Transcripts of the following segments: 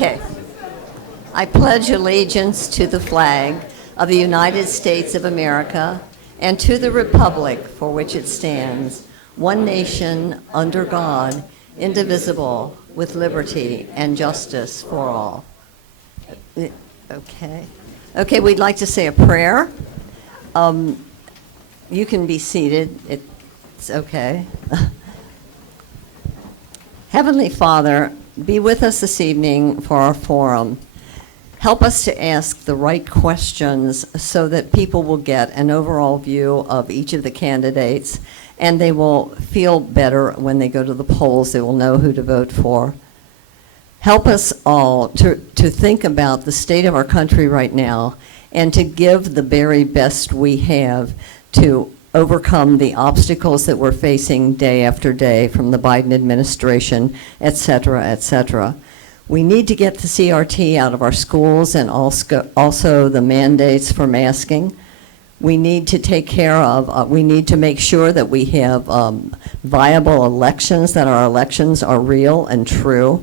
Okay. I pledge allegiance to the flag of the United States of America and to the republic for which it stands, one nation, under God, indivisible, with liberty and justice for all. Okay. Okay, we'd like to say a prayer. You can be seated. It's okay. Heavenly Father, be with us this evening for our forum. Help us to ask the right questions so that people will get an overall view of each of the candidates, and they will feel better when they go to the polls. They will know who to vote for. Help us all to think about the state of our country right now and to give the very best we have to overcome the obstacles that we're facing day after day from the Biden administration, et cetera, et cetera. We need to get the CRT out of our schools and also the mandates for masking. We need to take care of, we need to make sure that we have viable elections, that our elections are real and true.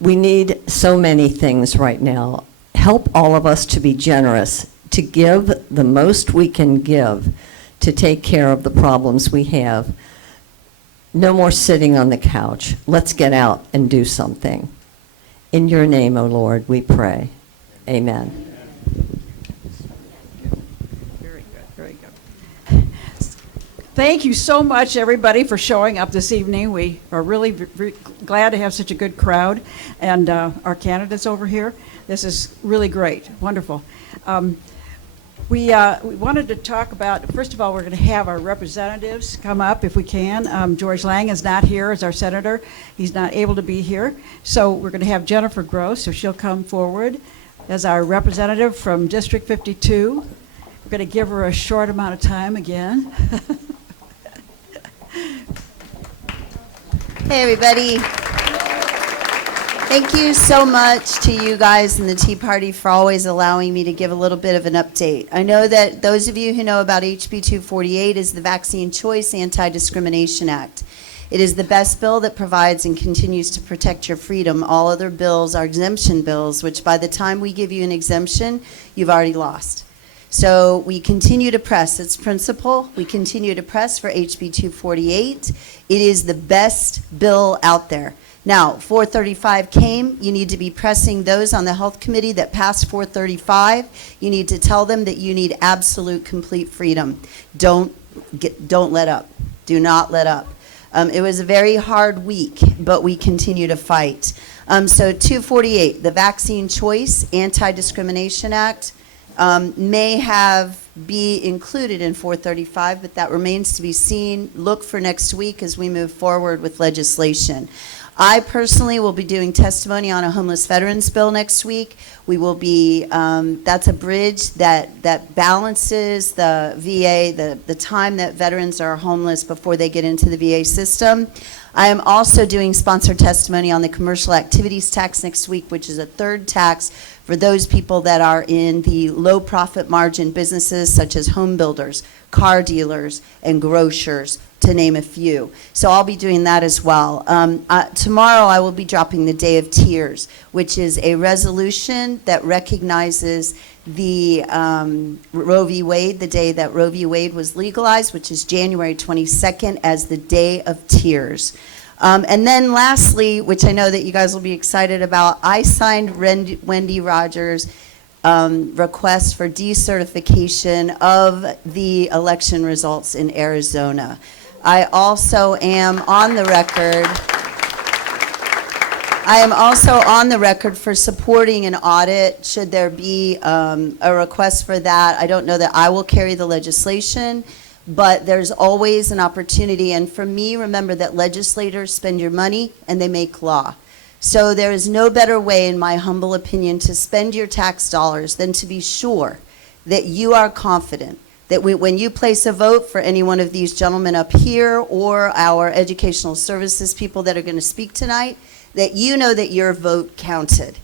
We need so many things right now. Help all of us to be generous, to give the most we can give to take care of the problems we have. No more sitting on the couch. Let's get out and do something. In your name, O Lord, we pray. Amen. Very good, very good. Thank you so much, everybody, for showing up this evening. We are really glad to have such a good crowd, and our candidates over here. This is really great, wonderful. We wanted to talk about, first of all, we're going to have our representatives come up if we can. George Lang is not here as our senator. He's not able to be here. So we're going to have Jennifer Gross, so she'll come forward as our representative from District 52. We're going to give her a short amount of time again. Hey, everybody. Thank you so much to you guys and the Tea Party for always allowing me to give a little bit of an update. I know that those of you who know about HB 248 is the Vaccine Choice Anti-Discrimination Act. It is the best bill that provides and continues to protect your freedom. All other bills are exemption bills, which by the time we give you an exemption, you've already lost. So we continue to press its principle. We continue to press for HB 248. It is the best bill out there. Now, 435 came. You need to be pressing those on the Health Committee that passed 435. You need to tell them that you need absolute, complete freedom. Don't let up. Do not let up. It was a very hard week, but we continue to fight. So 248, the Vaccine Choice Anti-Discrimination Act, may be included in 435, but that remains to be seen. Look for next week as we move forward with legislation. I personally will be doing testimony on a homeless veterans bill next week. We will be, that's a bridge that balances the VA, the time that veterans are homeless before they get into the VA system. I am also doing sponsored testimony on the commercial activities tax next week, which is a third tax for those people that are in the low profit margin businesses such as home builders, car dealers, and grocers, to name a few. So I'll be doing that as well. Tomorrow I will be dropping the Day of Tears, which is a resolution that recognizes the Roe v. Wade, the day that Roe v. Wade was legalized, which is January 22nd, as the Day of Tears. And then lastly, which I know that you guys will be excited about, I signed Wendy Rogers' request for decertification of the election results in Arizona. I also am on the record. I am also on the record for supporting an audit should there be a request for that. I don't know that I will carry the legislation, but there's always an opportunity. And for me, remember that legislators spend your money and they make law. So there is no better way, in my humble opinion, to spend your tax dollars than to be sure that you are confident that when you place a vote for any one of these gentlemen up here or our educational services people that are going to speak tonight, that you know that your vote counted.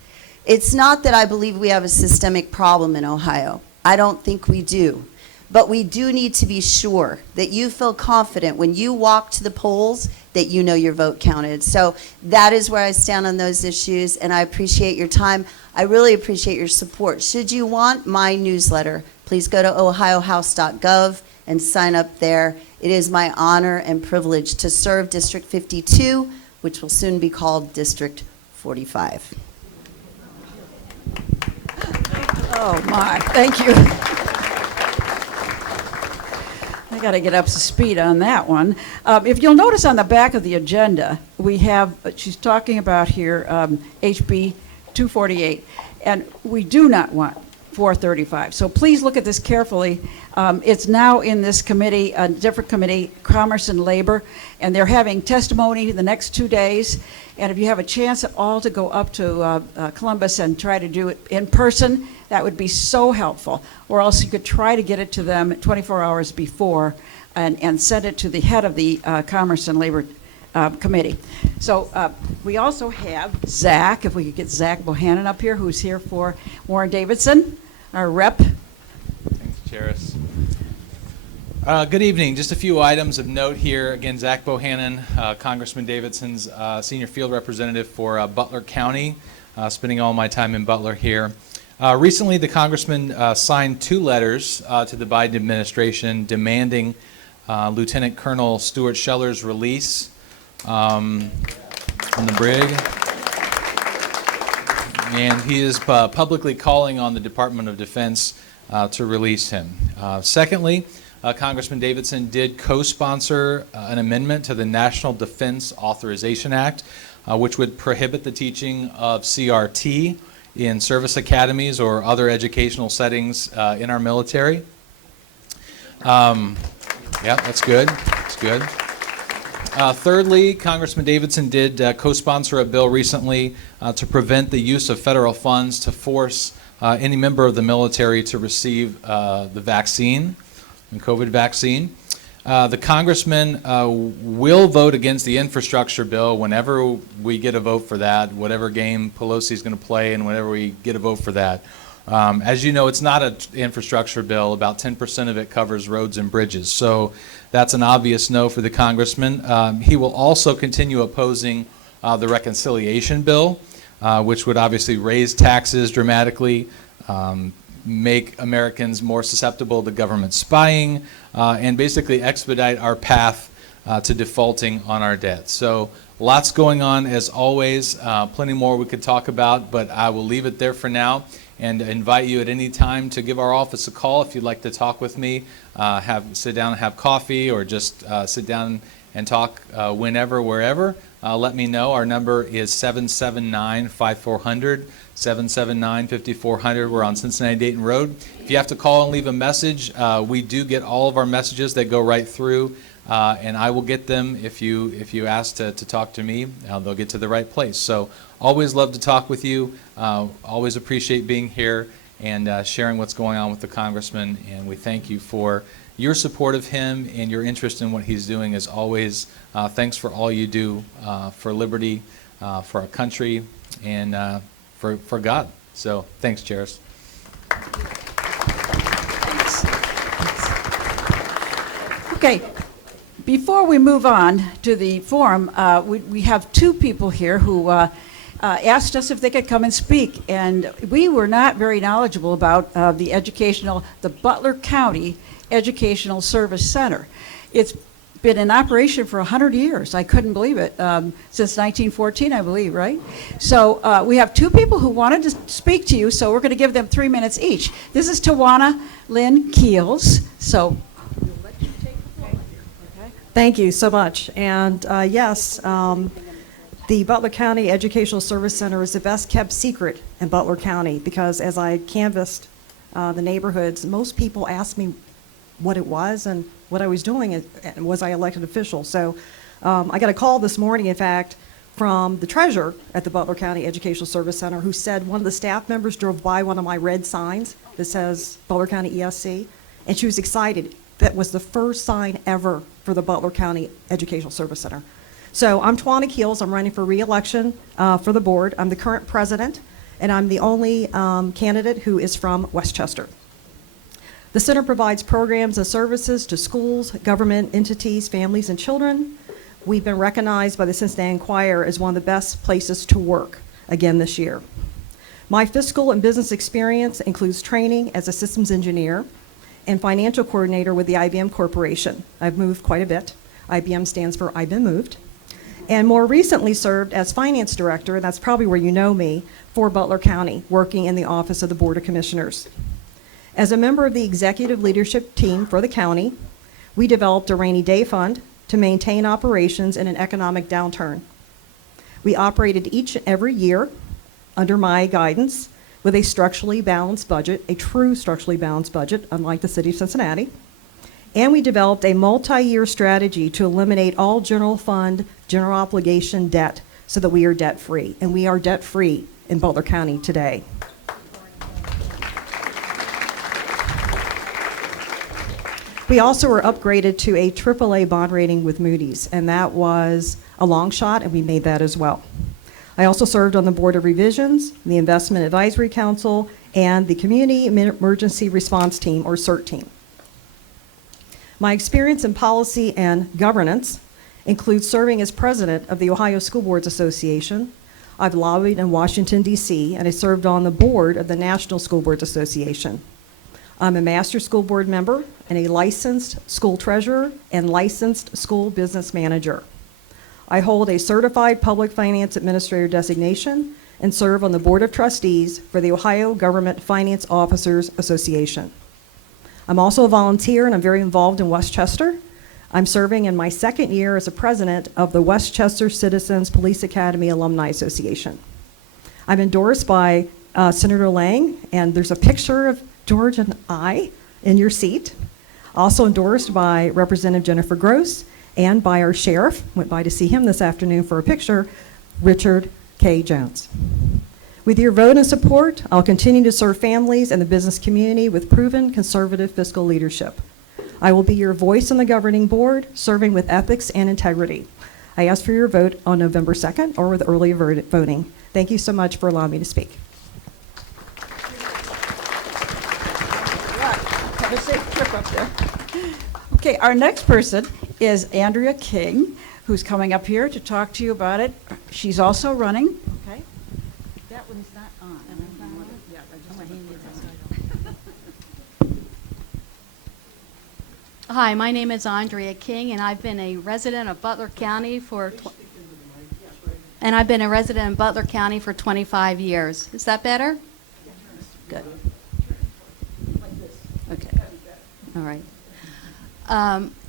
It's not that I believe we have a systemic problem in Ohio. I don't think we do. But we do need to be sure that you feel confident when you walk to the polls that you know your vote counted. So that is where I stand on those issues, and I appreciate your time. I really appreciate your support. Should you want my newsletter, please go to ohiohouse.gov and sign up there. It is my honor and privilege to serve District 52, which will soon be called District 45. Oh, my, thank you. I got to get up to speed on that one. If you'll notice on the back of the agenda, we have, she's talking about here, HB 248, and we do not want 435. So please look at this carefully. It's now in this committee, a different committee, Commerce and Labor, and they're having testimony the next 2 days. And if you have a chance at all to go up to Columbus and try to do it in person, that would be so helpful. Or else you could try to get it to them 24 hours before and send it to the head of the Commerce and Labor Committee. So we also have Zach, if we could get Zach Bohannon up here, who's here for Warren Davidson, our rep. Thanks, Charis. Good evening. Just a few items of note here. Again, Zach Bohannon, Congressman Davidson's senior field representative for Butler County, spending all my time in Butler here. Recently, the congressman signed 2 letters to the Biden administration demanding Lieutenant Colonel Stuart Scheller's release from the brig. And he is publicly calling on the Department of Defense to release him. Secondly, Congressman Davidson did co-sponsor an amendment to the National Defense Authorization Act, which would prohibit the teaching of CRT in service academies or other educational settings in our military. Yeah, that's good. That's good. Thirdly, Congressman Davidson did co-sponsor a bill recently to prevent the use of federal funds to force any member of the military to receive the vaccine, the COVID vaccine. The congressman will vote against the infrastructure bill whenever we get a vote for that, whatever game Pelosi's going to play and whenever we get a vote for that. As you know, it's not an infrastructure bill. About 10% of it covers roads and bridges. So that's an obvious no for the congressman. He will also continue opposing the reconciliation bill, which would obviously raise taxes dramatically, make Americans more susceptible to government spying, and basically expedite our path to defaulting on our debt. So lots going on as always, plenty more we could talk about, but I will leave it there for now and invite you at any time to give our office a call if you'd like to talk with me, sit down and have coffee, or just sit down and talk whenever, wherever. Let me know. Our number is 779-5400, 779-5400. We're on Cincinnati-Dayton Road. If you have to call and leave a message, we do get all of our messages that go right through, and I will get them if you ask to talk to me. They'll get to the right place. So always love to talk with you. Always appreciate being here and sharing what's going on with the congressman, and we thank you for your support of him and your interest in what he's doing as always. Thanks for all you do for liberty, for our country, and for God. So thanks, Charis. Okay, before we move on to the forum, we have 2 people here who asked us if they could come and speak, and we were not very knowledgeable about the Butler County Educational Service Center. It's been in operation for 100 years. I couldn't believe it. Since 1914, I believe, right? So we have 2 people who wanted to speak to you, so we're going to give them 3 minutes each. This is Tawana Lynn Keels. So we'll let you take the floor here, okay? Thank you so much. And yes, the Butler County Educational Service Center is the best kept secret in Butler County, because as I canvassed the neighborhoods, most people asked me what it was and what I was doing, and was I elected official. So I got a call this morning, in fact, from the treasurer at the Butler County Educational Service Center, who said one of the staff members drove by one of my red signs that says Butler County ESC, and she was excited. That was the first sign ever for the Butler County Educational Service Center. So I'm Tawana Keels. I'm running for re-election for the board. I'm the current president, and I'm the only candidate who is from Westchester. The center provides programs and services to schools, government entities, families, and children. We've been recognized by the Cincinnati Enquirer as one of the best places to work again this year. My fiscal and business experience includes training as a systems engineer and financial coordinator with the IBM Corporation. I've moved quite a bit. IBM stands for I've been moved. And more recently served as finance director, that's probably where you know me, for Butler County, working in the office of the Board of Commissioners. As a member of the executive leadership team for the county, we developed a rainy day fund to maintain operations in an economic downturn. We operated each and every year under my guidance with a structurally balanced budget, a true structurally balanced budget, unlike the city of Cincinnati. And we developed a multi-year strategy to eliminate all general fund, general obligation debt so that we are debt-free. And we are debt-free in Butler County today. We also were upgraded to a AAA bond rating with Moody's, and that was a long shot, and we made that as well. I also served on the Board of Revisions, the Investment Advisory Council, and the Community Emergency Response Team, or CERT team. My experience in policy and governance includes serving as president of the Ohio School Boards Association. I've lobbied in Washington, D.C., and I served on the board of the National School Boards Association. I'm a master school board member and a licensed school treasurer and licensed school business manager. I hold a certified public finance administrator designation and serve on the board of trustees for the Ohio Government Finance Officers Association. I'm also a volunteer and I'm very involved in Westchester. I'm serving in my second year as a president of the Westchester Citizens Police Academy Alumni Association. I'm endorsed by Senator Lang, and there's a picture of George and I in your seat. Also endorsed by Representative Jennifer Gross and by our sheriff, went by to see him this afternoon for a picture, Richard K. Jones. With your vote and support, I'll continue to serve families and the business community with proven conservative fiscal leadership. I will be your voice on the governing board, serving with ethics and integrity. I ask for your vote on November 2nd or with early voting. Thank you so much for allowing me to speak. Have a safe trip up there. Okay, our next person is Andrea King, who's coming up here to talk to you about it. She's also running. Okay. That one's not on. Yeah, I just Hi, my name is Andrea King, and I've been a resident of Butler County for 25 years. Is that better? Good. Okay. All right.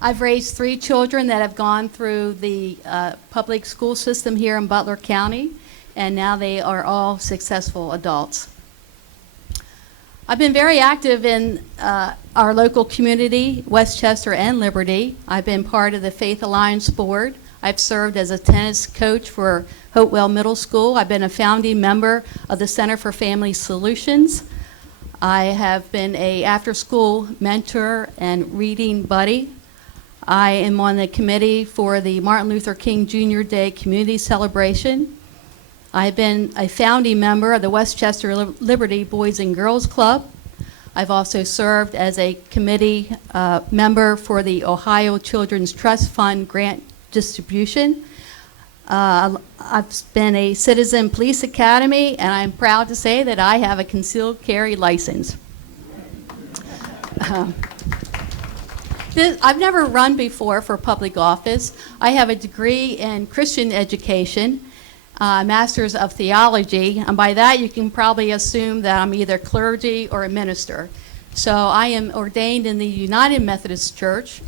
I've raised 3 children that have gone through the public school system here in Butler County, and now they are all successful adults. I've been very active in our local community, Westchester and Liberty. I've been part of the Faith Alliance Board. I've served as a tennis coach for Hopewell Middle School. I've been a founding member of the Center for Family Solutions. I have been a after-school mentor and reading buddy. I am on the committee for the Martin Luther King Jr. Day Community Celebration. I've been a founding member of the Westchester Liberty Boys and Girls Club. I've also served as a committee member for the Ohio Children's Trust Fund grant distribution. I've been a Citizen Police Academy, and I'm proud to say that I have a concealed carry license. I've never run before for public office. I have a degree in Christian education, Master's of Theology, and by that you can probably assume that I'm either clergy or a minister. So I am ordained in the United Methodist Church,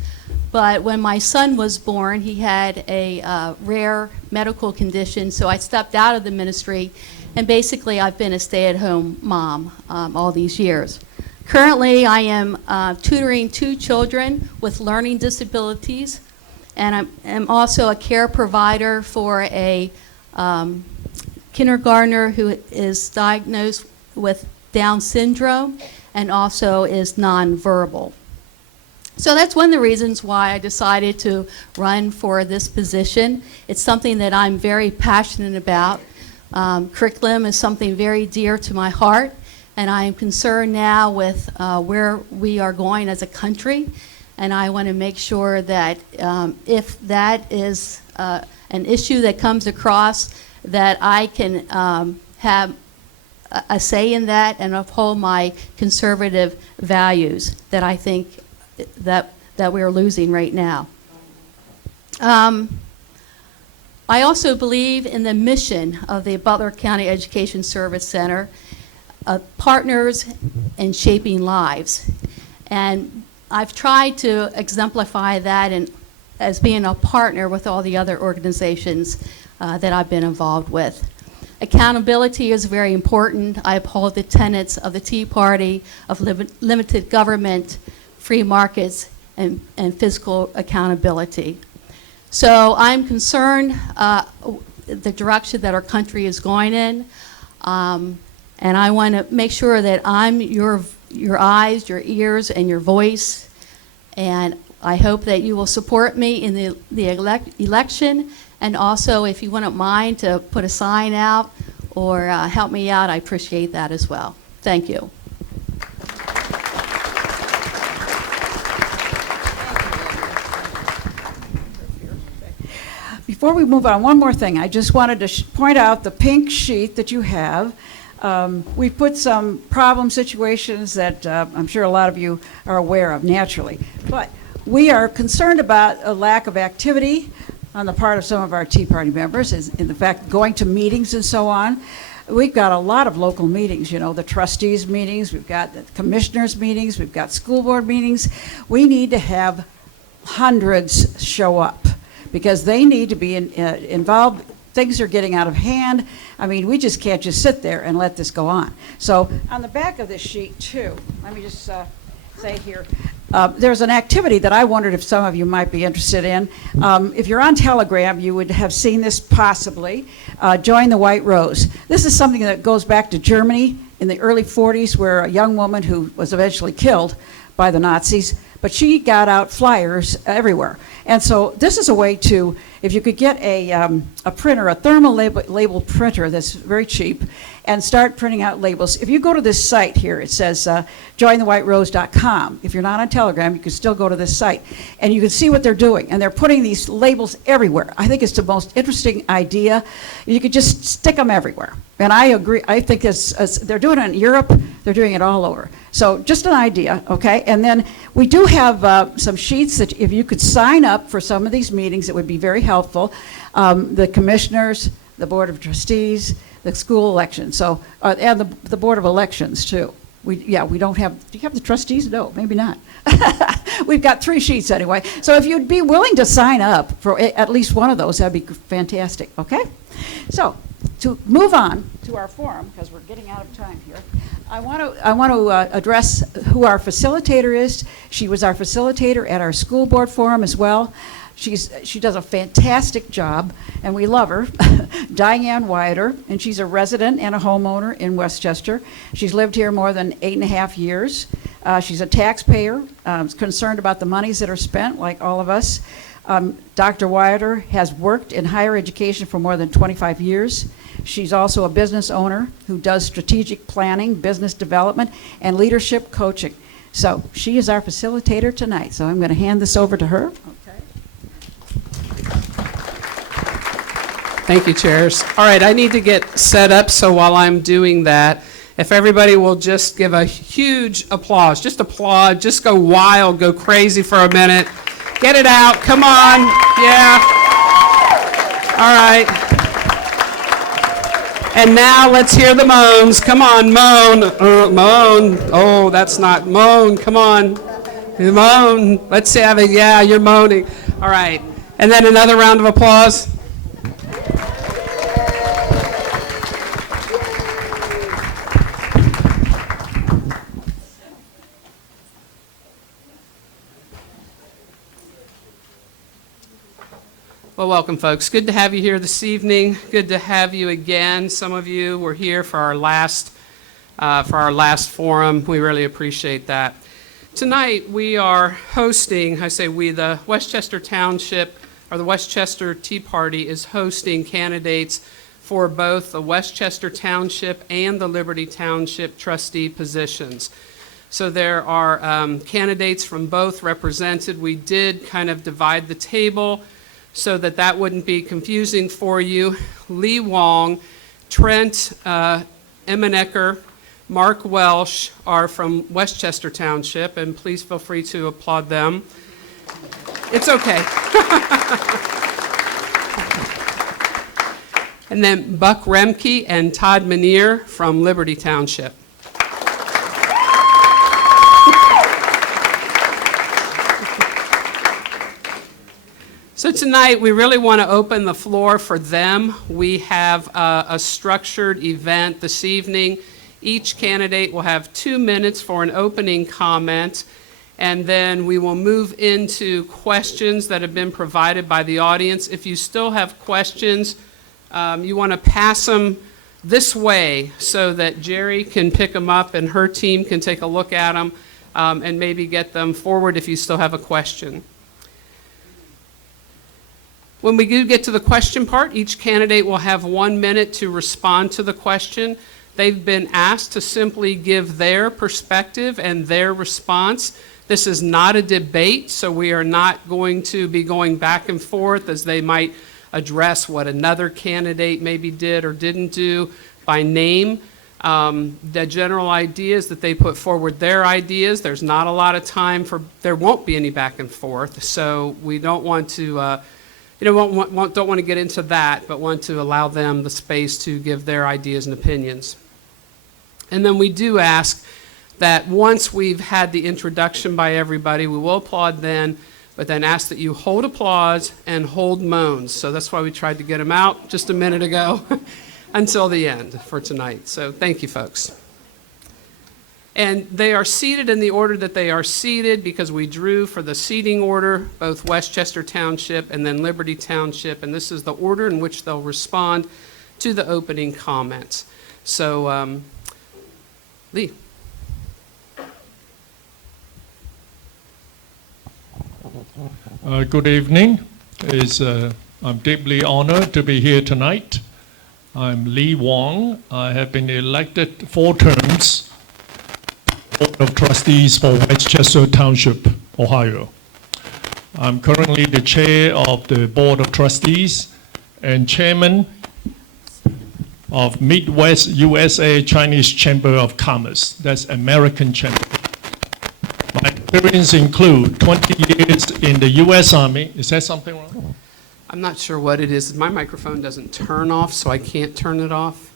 but when my son was born, he had a rare medical condition, so I stepped out of the ministry, and basically I've been a stay-at-home mom all these years. Currently, I am tutoring 2 children with learning disabilities, and I'm also a care provider for a kindergartner who is diagnosed with Down syndrome and also is nonverbal. So that's one of the reasons why I decided to run for this position. It's something that I'm very passionate about. Curriculum is something very dear to my heart, and I am concerned now with where we are going as a country. and I want to make sure that if that is an issue that comes across, that I can have a say in that and uphold my conservative values that I think that we are losing right now. I also believe in the mission of the Butler County Education Service Center, partners in shaping lives. And I've tried to exemplify that as being a partner with all the other organizations that I've been involved with. Accountability is very important. I uphold the tenets of the Tea Party of limited government, free markets, and fiscal accountability. So I'm concerned the direction that our country is going in, and I want to make sure that I'm your eyes, your ears, and your voice, and I hope that you will support me in the election, and also if you wouldn't mind to put a sign out or help me out, I appreciate that as well. Thank you. Before we move on, one more thing. I just wanted to point out the pink sheet that you have. We put some problem situations that I'm sure a lot of you are aware of, naturally. But we are concerned about a lack of activity on the part of some of our Tea Party members, in the fact going to meetings and so on. We've got a lot of local meetings, you know, the trustees meetings, we've got the commissioners meetings, we've got school board meetings. We need to have hundreds show up because they need to be involved. Things are getting out of hand. I mean, we just can't just sit there and let this go on. So on the back of this sheet too, let me just say here, there's an activity that I wondered if some of you might be interested in. If you're on Telegram, you would have seen this possibly. Join the White Rose. This is something that goes back to Germany in the early 40s, where a young woman who was eventually killed by the Nazis, but she got out flyers everywhere. And so this is a way to, if you could get a printer, a thermal labeled printer that's very cheap, and start printing out labels. If you go to this site here, it says jointhewhiterose.com. If you're not on Telegram, you can still go to this site, and you can see what they're doing. And they're putting these labels everywhere. I think it's the most interesting idea. You could just stick them everywhere. And I agree. I think they're doing it in Europe. They're doing it all over. So just an idea, okay? And then we do have some sheets that if you could sign up for some of these meetings, it would be very helpful. The commissioners, the board of trustees, the school election, so and the board of elections too. We don't have. Do you have the trustees? No, maybe not. We've got 3 sheets anyway. So if you'd be willing to sign up for at least one of those, that'd be fantastic. Okay. So to move on to our forum, because we're getting out of time here, I want to address who our facilitator is. She was our facilitator at our school board forum as well. She does a fantastic job, and we love her, Diane Wyatter, and she's a resident and a homeowner in Westchester. She's lived here more than 8.5 years. She's a taxpayer, concerned about the monies that are spent, like all of us. Dr. Wyatter has worked in higher education for more than 25 years. She's also a business owner who does strategic planning, business development, and leadership coaching. So she is our facilitator tonight, so I'm going to hand this over to her. Thank you, chairs. All right, I need to get set up, so while I'm doing that, if everybody will just give a huge applause, just applaud, just go wild, go crazy for a minute. Get it out, come on, yeah. All right. And now let's hear the moans. Come on, moan, moan. Oh, that's not moan, come on. Moan, let's have it, yeah, you're moaning. All right, and then another round of applause. Well, welcome, folks. Good to have you here this evening. Good to have you again. Some of you were here for our last forum. We really appreciate that. Tonight, we are hosting, I say we, the Westchester Township, or the Westchester Tea Party is hosting candidates for both the Westchester Township and the Liberty Township trustee positions. So there are candidates from both represented. We did kind of divide the table so that that wouldn't be confusing for you. Lee Wong, Trent Emmenecker, Mark Welsh are from Westchester Township, and please feel free to applaud them. It's okay. And then Buck Remke and Todd Manier from Liberty Township. So tonight, we really want to open the floor for them. We have a structured event this evening. Each candidate will have 2 minutes for an opening comment, and then we will move into questions that have been provided by the audience. If you still have questions, you want to pass them this way so that Jerry can pick them up and her team can take a look at them and maybe get them forward if you still have a question. When we do get to the question part, each candidate will have 1 minute to respond to the question. They've been asked to simply give their perspective and their response. This is not a debate, so we are not going to be going back and forth as they might address what another candidate maybe did or didn't do by name. The general idea is that they put forward their ideas. There's not a lot of time there won't be any back and forth, so we don't want to don't want to get into that, but want to allow them the space to give their ideas and opinions. And then we do ask that once we've had the introduction by everybody, we will applaud then, but then ask that you hold applause and hold moans. So that's why we tried to get them out just a minute ago until the end for tonight. So thank you, folks. And they are seated in the order that they are seated because we drew for the seating order, both Westchester Township and then Liberty Township, and this is the order in which they'll respond to the opening comments. So, Lee. Good evening. I'm deeply honored to be here tonight. I'm Lee Wong. I have been elected 4 terms Board of Trustees for Westchester Township, Ohio. I'm currently the chair of the Board of Trustees and chairman of Midwest USA Chinese Chamber of Commerce. That's American Chamber. My experience include 20 years in the U.S. Army. Is that something wrong? I'm not sure what it is. My microphone doesn't turn off, so I can't turn it off.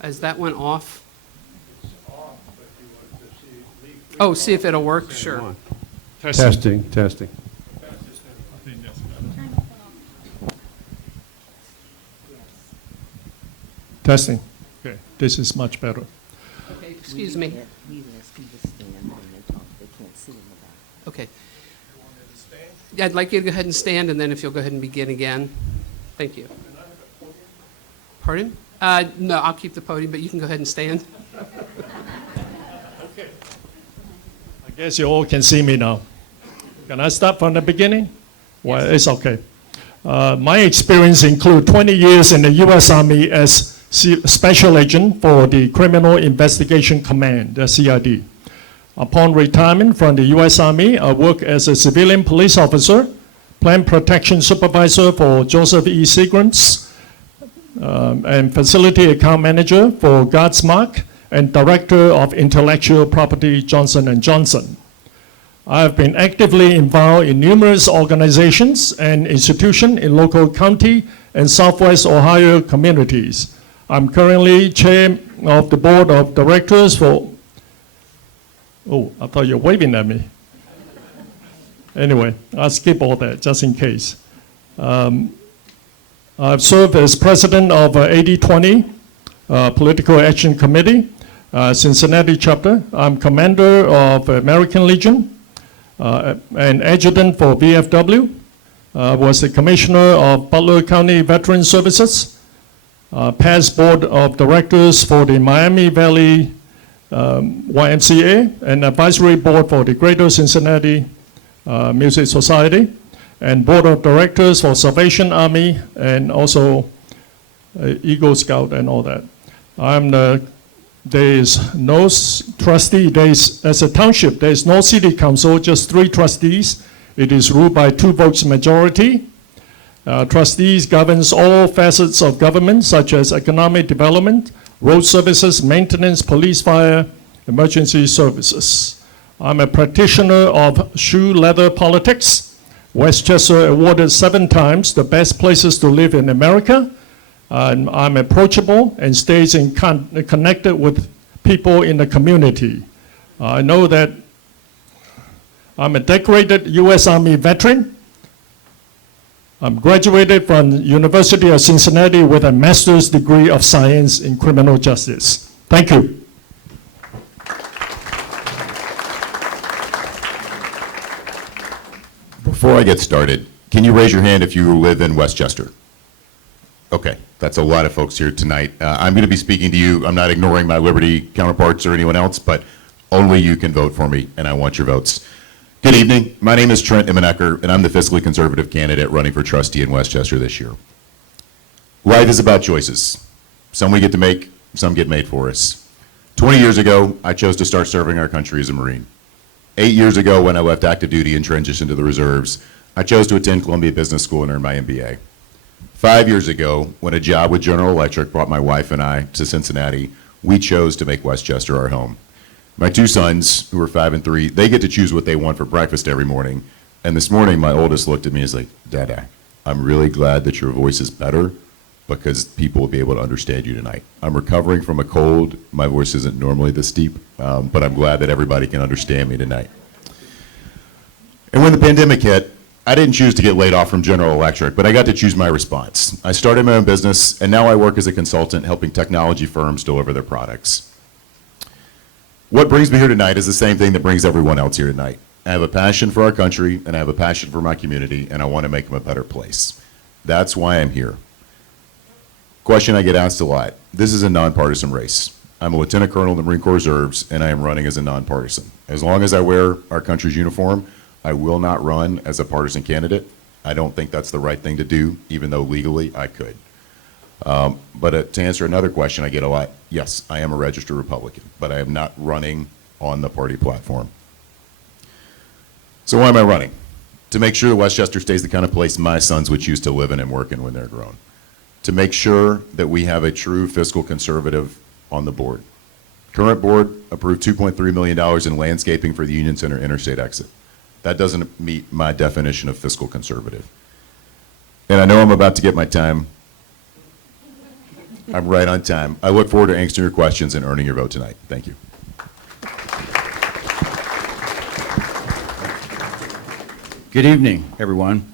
As that went off? Oh, see if it'll work? Sure. Testing. Testing. Okay, this is much better. Okay, excuse me. Okay. Yeah, I'd like you to go ahead and stand, and then if you'll go ahead and begin again. Thank you. Pardon? No, I'll keep the podium, but you can go ahead and stand. I guess you all can see me now. Can I start from the beginning? Well, it's okay. My experience include 20 years in the U.S. Army as Special Agent for the Criminal Investigation Command, the CID. Upon retirement from the U.S. Army, I worked as a civilian police officer, plant protection supervisor for Joseph E. Sequence, and facility account manager for Godsmark, and Director of Intellectual Property, Johnson & Johnson. I have been actively involved in numerous organizations and institutions in local county and Southwest Ohio communities. I'm currently chair of the Board of Directors for, oh, I thought you were waving at me. Anyway, I'll skip all that just in case. I've served as president of 8020 Political Action Committee, Cincinnati chapter. I'm commander of American Legion and adjutant for VFW. Was the commissioner of Butler County Veteran Services. Past board of directors for the Miami Valley YMCA and advisory board for the Greater Cincinnati Music Society and board of directors for Salvation Army and also Eagle Scout and all that. I'm the there is no trustee. As a township, there is no city council, just 3 trustees. It is ruled by 2 votes majority. Trustees governs all facets of government, such as economic development, road services, maintenance, police, fire, emergency services. I'm a practitioner of shoe leather politics. Westchester awarded 7 times the best places to live in America. I'm approachable and stays connected with people in the community. I know that I'm a decorated U.S. Army veteran. I'm graduated from University of Cincinnati with a master's degree of science in criminal justice. Thank you. Before I get started, can you raise your hand if you live in Westchester? Okay, that's a lot of folks here tonight. I'm going to be speaking to you. I'm not ignoring my Liberty counterparts or anyone else, but only you can vote for me, and I want your votes. Good evening. My name is Trent Immenecker, and I'm the fiscally conservative candidate running for trustee in Westchester this year. Life is about choices. Some we get to make, some get made for us. 20 years ago, I chose to start serving our country as a Marine. 8 years ago, when I left active duty and transitioned to the reserves, I chose to attend Columbia Business School and earn my MBA. 5 years ago, when a job with General Electric brought my wife and I to Cincinnati, we chose to make Westchester our home. My 2 sons, who are 5 and 3, they get to choose what they want for breakfast every morning. And this morning, my oldest looked at me and was like, Dada, I'm really glad that your voice is better because people will be able to understand you tonight. I'm recovering from a cold. My voice isn't normally this deep, but I'm glad that everybody can understand me tonight. And when the pandemic hit, I didn't choose to get laid off from General Electric, but I got to choose my response. I started my own business, and now I work as a consultant helping technology firms deliver their products. What brings me here tonight is the same thing that brings everyone else here tonight. I have a passion for our country, and I have a passion for my community, and I want to make them a better place. That's why I'm here. Question I get asked a lot. This is a nonpartisan race. I'm a lieutenant colonel in the Marine Corps Reserves, and I am running as a nonpartisan. As long as I wear our country's uniform, I will not run as a partisan candidate. I don't think that's the right thing to do, even though legally I could. But to answer another question I get a lot, yes, I am a registered Republican, but I am not running on the party platform. So why am I running? To make sure that Westchester stays the kind of place my sons would choose to live in and work in when they're grown. To make sure that we have a true fiscal conservative on the board. Current board approved $2.3 million in landscaping for the Union Center interstate exit. That doesn't meet my definition of fiscal conservative. And I know I'm about to get my time. I'm right on time. I look forward to answering your questions and earning your vote tonight. Thank you. Good evening, everyone.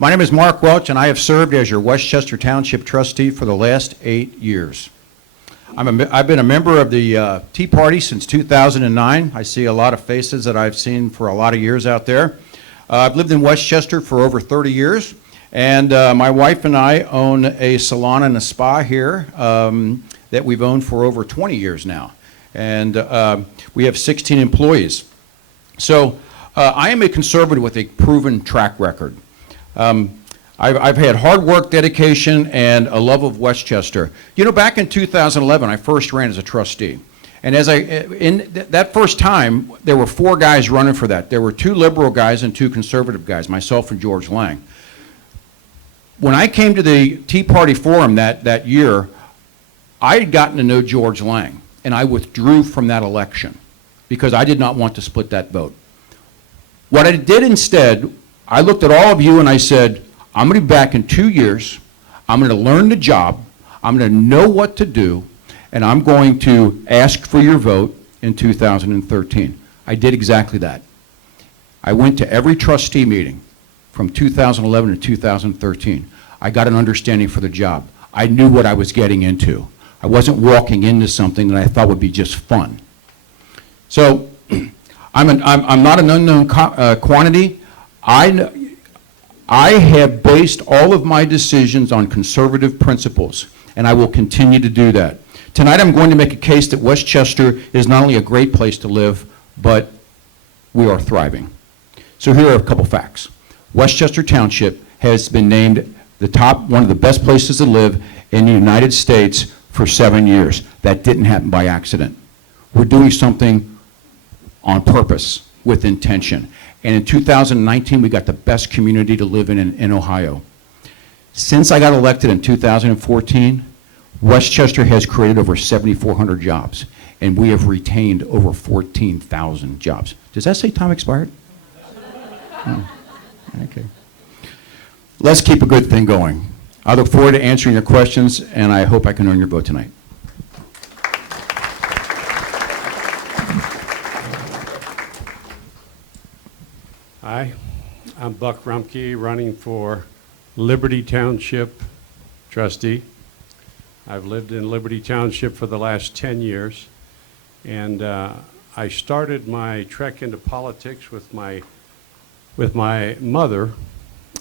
My name is Mark Welch, and I have served as your Westchester Township trustee for the last 8 years. I've been a member of the Tea Party since 2009. I see a lot of faces that I've seen for a lot of years out there. I've lived in Westchester for over 30 years, and my wife and I own a salon and a spa here that we've owned for over 20 years now. And we have 16 employees. So I am a conservative with a proven track record. I've had hard work, dedication, and a love of Westchester. You know, back in 2011, I first ran as a trustee. And in that first time, there were 4 guys running for that. There were 2 liberal guys and 2 conservative guys, myself and George Lang. When I came to the Tea Party Forum that year, I had gotten to know George Lang, and I withdrew from that election because I did not want to split that vote. What I did instead, I looked at all of you and I said, I'm going to be back in 2 years. I'm going to learn the job. I'm going to know what to do. And I'm going to ask for your vote in 2013. I did exactly that. I went to every trustee meeting from 2011 to 2013. I got an understanding for the job. I knew what I was getting into. I wasn't walking into something that I thought would be just fun. So I'm not an unknown quantity. I have based all of my decisions on conservative principles, and I will continue to do that. Tonight I'm going to make a case that Westchester is not only a great place to live, but we are thriving. So here are a couple facts. Westchester Township has been named one of the best places to live in the United States for 7 years. That didn't happen by accident. We're doing something on purpose, with intention. And in 2019, we got the best community to live in Ohio. Since I got elected in 2014, Westchester has created over 7,400 jobs, and we have retained over 14,000 jobs. Does that say time expired? Oh, okay. Let's keep a good thing going. I look forward to answering your questions, and I hope I can earn your vote tonight. Hi, I'm Buck Rumpke, running for Liberty Township trustee. I've lived in Liberty Township for the last 10 years, and I started my trek into politics with my mother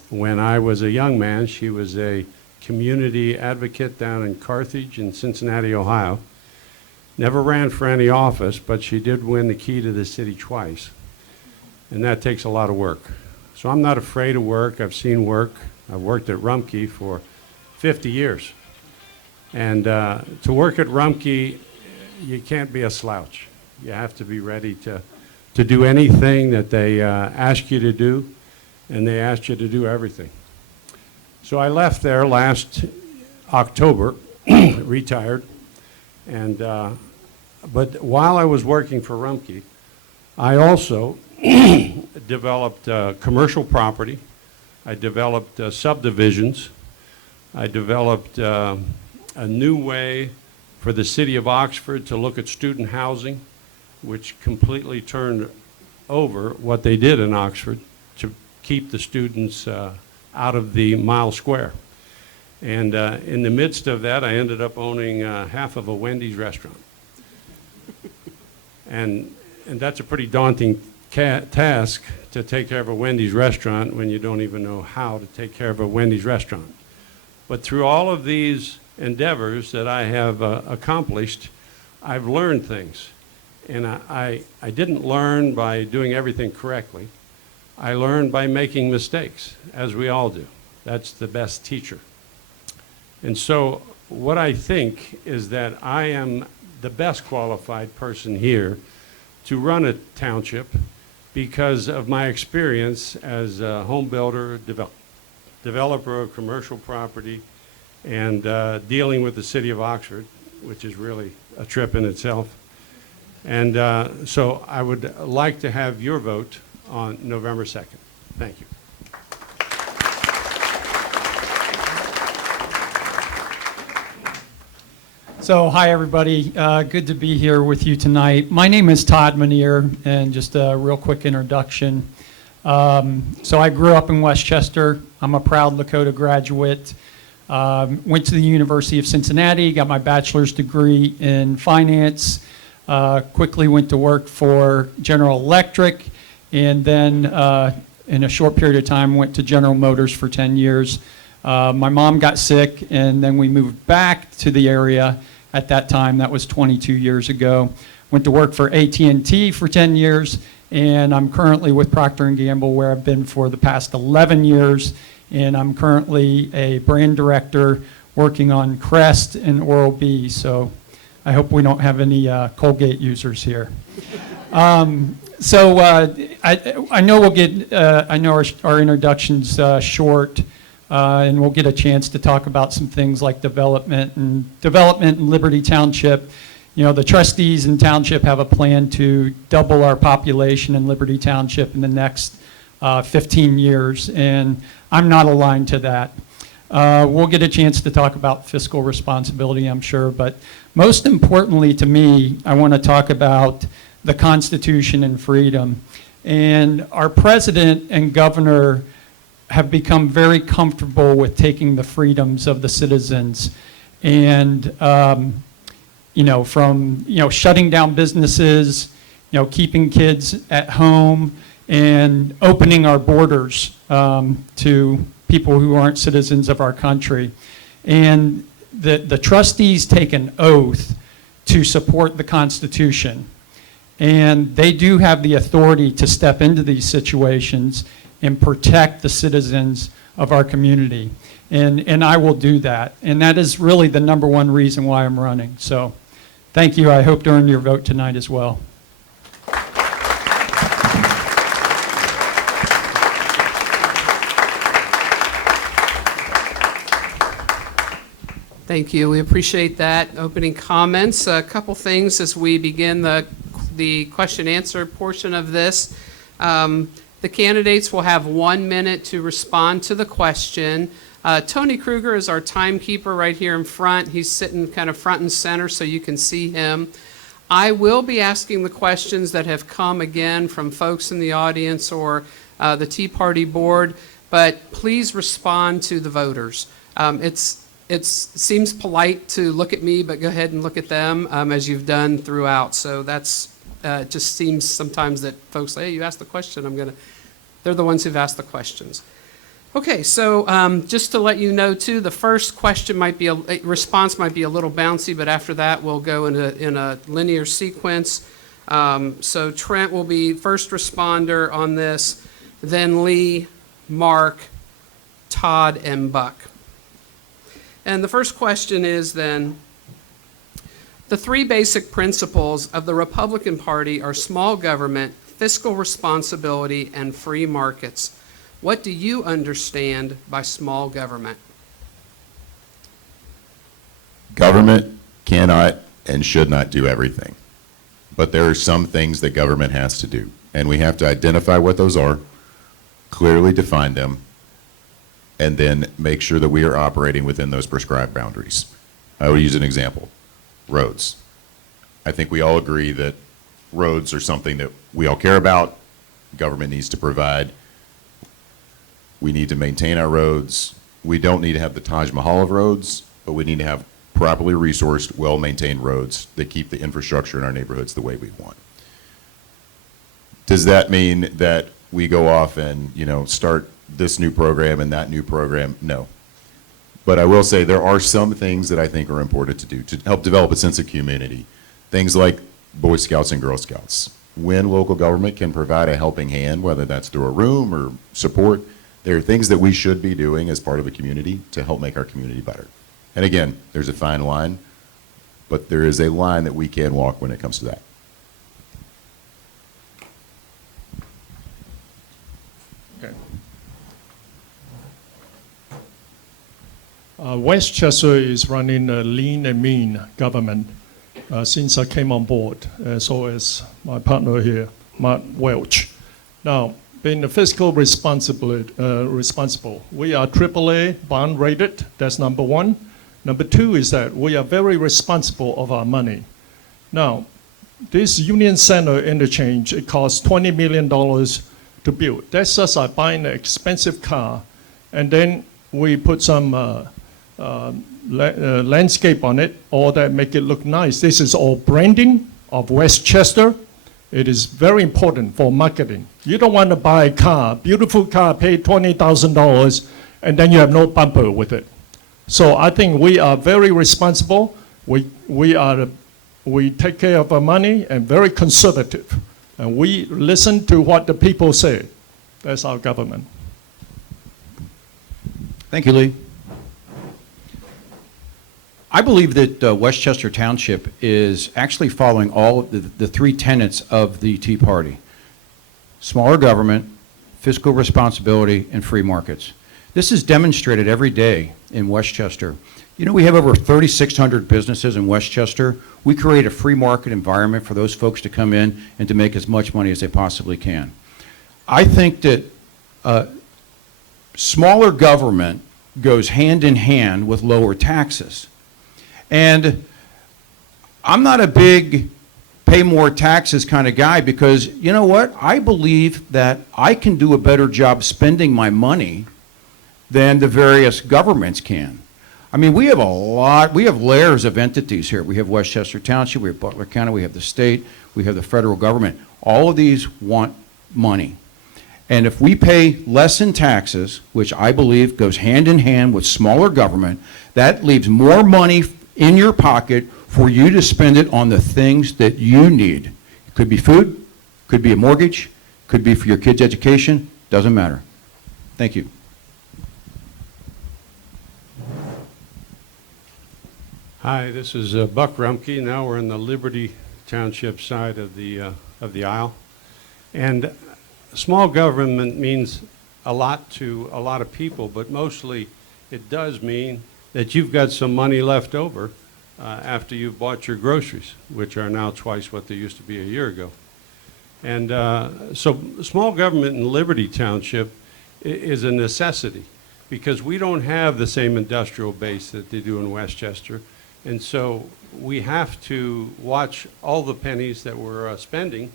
when I was a young man. She was a community advocate down in Carthage in Cincinnati, Ohio. Never ran for any office, but she did win the key to the city twice. And that takes a lot of work. So I'm not afraid of work. I've seen work. I've worked at Rumpke for 50 years. And to work at Rumpke, you can't be a slouch. You have to be ready to do anything that they ask you to do, and they ask you to do everything. So I left there last October, retired, and but while I was working for Rumpke, I also developed commercial property. I developed subdivisions. I developed a new way for the city of Oxford to look at student housing, which completely turned over what they did in Oxford to keep the students out of the mile square. And in the midst of that, I ended up owning half of a Wendy's restaurant. And that's a pretty daunting task, to take care of a Wendy's restaurant when you don't even know how to take care of a Wendy's restaurant. But through all of these endeavors that I have accomplished, I've learned things. And I didn't learn by doing everything correctly. I learned by making mistakes, as we all do. That's the best teacher. And so what I think is that I am the best qualified person here to run a township because of my experience as a home builder, developer of commercial property, and dealing with the city of Oxford, which is really a trip in itself. And so I would like to have your vote on November 2nd. Thank you. So, hi everybody, good to be here with you tonight. My name is Todd Manier, and just a real quick introduction. So I grew up in Westchester. I'm a proud Lakota graduate. Went to the University of Cincinnati, got my bachelor's degree in finance, quickly went to work for General Electric, and then in a short period of time went to General Motors for 10 years. My mom got sick, and then we moved back to the area. At that time, that was 22 years ago. Went to work for AT&T for 10 years, and I'm currently with Procter & Gamble, where I've been for the past 11 years, and I'm currently a brand director working on Crest and Oral-B, so I hope we don't have any Colgate users here. I know we'll get, I know our introduction's short, and we'll get a chance to talk about some things like development in Liberty Township. You know, the trustees in Township have a plan to double our population in Liberty Township in the next 15 years, and I'm not aligned to that. We'll get a chance to talk about fiscal responsibility, I'm sure, but most importantly to me, I want to talk about the Constitution and freedom. And our president and governor have become very comfortable with taking the freedoms of the citizens and, from, shutting down businesses, keeping kids at home and opening our borders to people who aren't citizens of our country. And the trustees take an oath to support the Constitution. And they do have the authority to step into these situations and protect the citizens of our community. And I will do that. And that is really the number one reason why I'm running. So thank you. I hope to earn your vote tonight as well. Thank you. We appreciate that. Opening comments. A couple things as we begin the question answer portion of this. The candidates will have 1 minute to respond to the question. Tony Kruger is our timekeeper right here in front. He's sitting kind of front and center so you can see him. I will be asking the questions that have come again from folks in the audience or the Tea Party board, but please respond to the voters. It seems polite to look at me, but go ahead and look at them as you've done throughout. So that's it just seems sometimes that folks say, hey, you asked the question, they're the ones who've asked the questions. Okay, so just to let you know too, the first question response might be a little bouncy, but after that we'll go in a linear sequence. So Trent will be first responder on this, then Lee, Mark, Todd, and Buck. And the first question is then, the three basic principles of the Republican Party are small government, fiscal responsibility, and free markets. What do you understand by small government? Government cannot and should not do everything. But there are some things that government has to do. And we have to identify what those are, clearly define them, and then make sure that we are operating within those prescribed boundaries. I will use an example. Roads. I think we all agree that roads are something that we all care about, government needs to provide. We need to maintain our roads. We don't need to have the Taj Mahal of roads, but we need to have properly resourced, well-maintained roads that keep the infrastructure in our neighborhoods the way we want. Does that mean that we go off and, start this new program and that new program? No. But I will say there are some things that I think are important to do to help develop a sense of community. Things like Boy Scouts and Girl Scouts. When local government can provide a helping hand, whether that's through a room or support, there are things that we should be doing as part of a community to help make our community better. And again, there's a fine line, but there is a line that we can walk when it comes to that. Okay. Westchester is running a lean and mean government since I came on board, so is my partner here, Mark Welch. Now, being the fiscal responsible, we are AAA bond rated, that's number one. Number two is that we are very responsible of our money. Now, this Union Center interchange, it costs $20 million to build. That's just like buying an expensive car, and then we put some landscape on it, all that make it look nice. This is all branding of Westchester. It is very important for marketing. You don't want to buy a car, beautiful car, pay $20,000, and then you have no bumper with it. So I think we are very responsible. We take care of our money and very conservative. And we listen to what the people say. That's our government. Thank you, Lee. I believe that Westchester Township is actually following all of the three tenets of the Tea Party: smaller government, fiscal responsibility, and free markets. This is demonstrated every day in Westchester. We have over 3,600 businesses in Westchester. We create a free market environment for those folks to come in and to make as much money as they possibly can. I think that smaller government goes hand in hand with lower taxes. And I'm not a big pay more taxes kind of guy because, you know what? I believe that I can do a better job spending my money than the various governments can. I mean, we have layers of entities here. We have Westchester Township, we have Butler County, we have the state, we have the federal government. All of these want money. And if we pay less in taxes, which I believe goes hand in hand with smaller government, that leaves more money in your pocket for you to spend it on the things that you need. It could be food, could be a mortgage, could be for your kids' education, doesn't matter. Thank you. Hi, this is Buck Rumpke. Now we're in the Liberty Township side of the aisle. And small government means a lot to a lot of people, but mostly it does mean that you've got some money left over after you've bought your groceries, which are now twice what they used to be a year ago. And so small government in Liberty Township is a necessity because we don't have the same industrial base that they do in Westchester. And so we have to watch all the pennies that we're spending.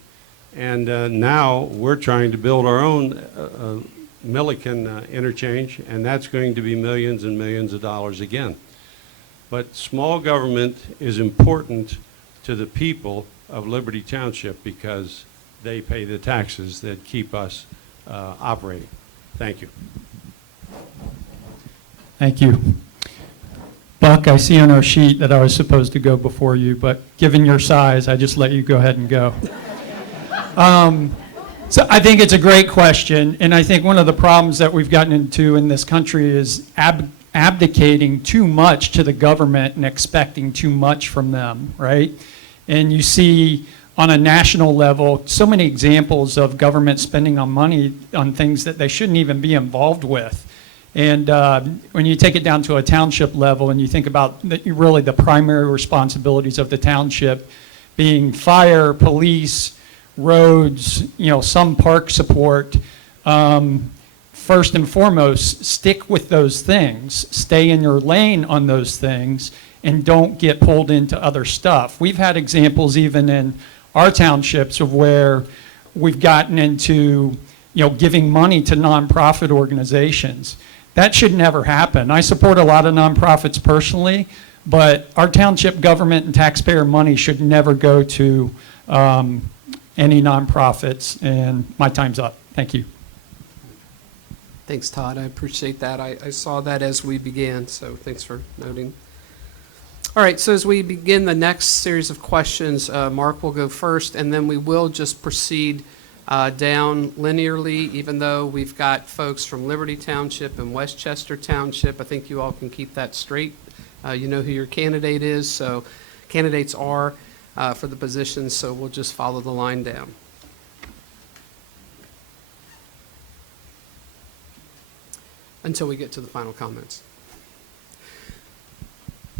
And now we're trying to build our own Milliken interchange, and that's going to be millions and millions of dollars again. But small government is important to the people of Liberty Township because they pay the taxes that keep us operating. Thank you. Thank you. Buck, I see on our sheet that I was supposed to go before you, but given your size, I just let you go ahead and go. So I think it's a great question, and I think one of the problems that we've gotten into in this country is abdicating too much to the government and expecting too much from them, right? And you see on a national level so many examples of government spending on money on things that they shouldn't even be involved with. And when you take it down to a township level and you think about really the primary responsibilities of the township being fire, police, roads, some park support, first and foremost, stick with those things, stay in your lane on those things, and don't get pulled into other stuff. We've had examples even in our townships of where we've gotten into, giving money to nonprofit organizations. That should never happen. I support a lot of nonprofits personally, but our township government and taxpayer money should never go to any nonprofits, and my time's up. Thank you. Thanks, Todd. I appreciate that. I saw that as we began, so thanks for noting. All right, so as we begin the next series of questions, Mark will go first, and then we will just proceed down linearly, even though we've got folks from Liberty Township and Westchester Township. I think you all can keep that straight. You know who your candidate is, so candidates are for the position, so we'll just follow the line down. Until we get to the final comments.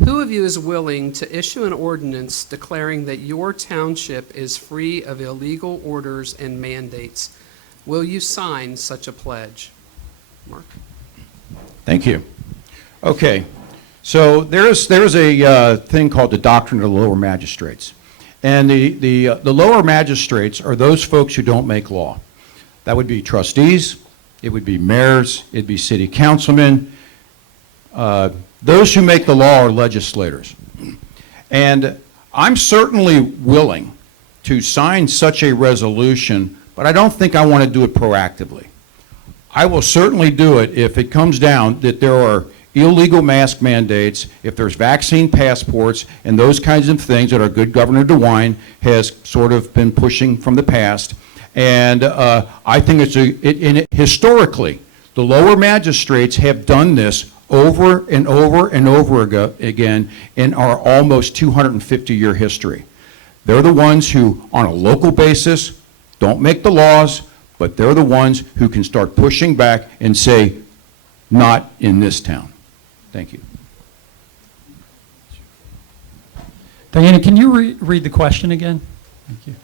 Who of you is willing to issue an ordinance declaring that your township is free of illegal orders and mandates? Will you sign such a pledge? Mark? Thank you. Okay, so there's a thing called the doctrine of the lower magistrates. And the lower magistrates are those folks who don't make law. That would be trustees, it would be mayors, it'd be city councilmen. Those who make the law are legislators. And I'm certainly willing to sign such a resolution, but I don't think I want to do it proactively. I will certainly do it if it comes down that there are illegal mask mandates, if there's vaccine passports, and those kinds of things that our good Governor DeWine has sort of been pushing from the past. And I think historically, the lower magistrates have done this over and over and over again in our almost 250-year history. They're the ones who, on a local basis, don't make the laws, but they're the ones who can start pushing back and say, not in this town. Thank you. Diana, can you read the question again? Thank you.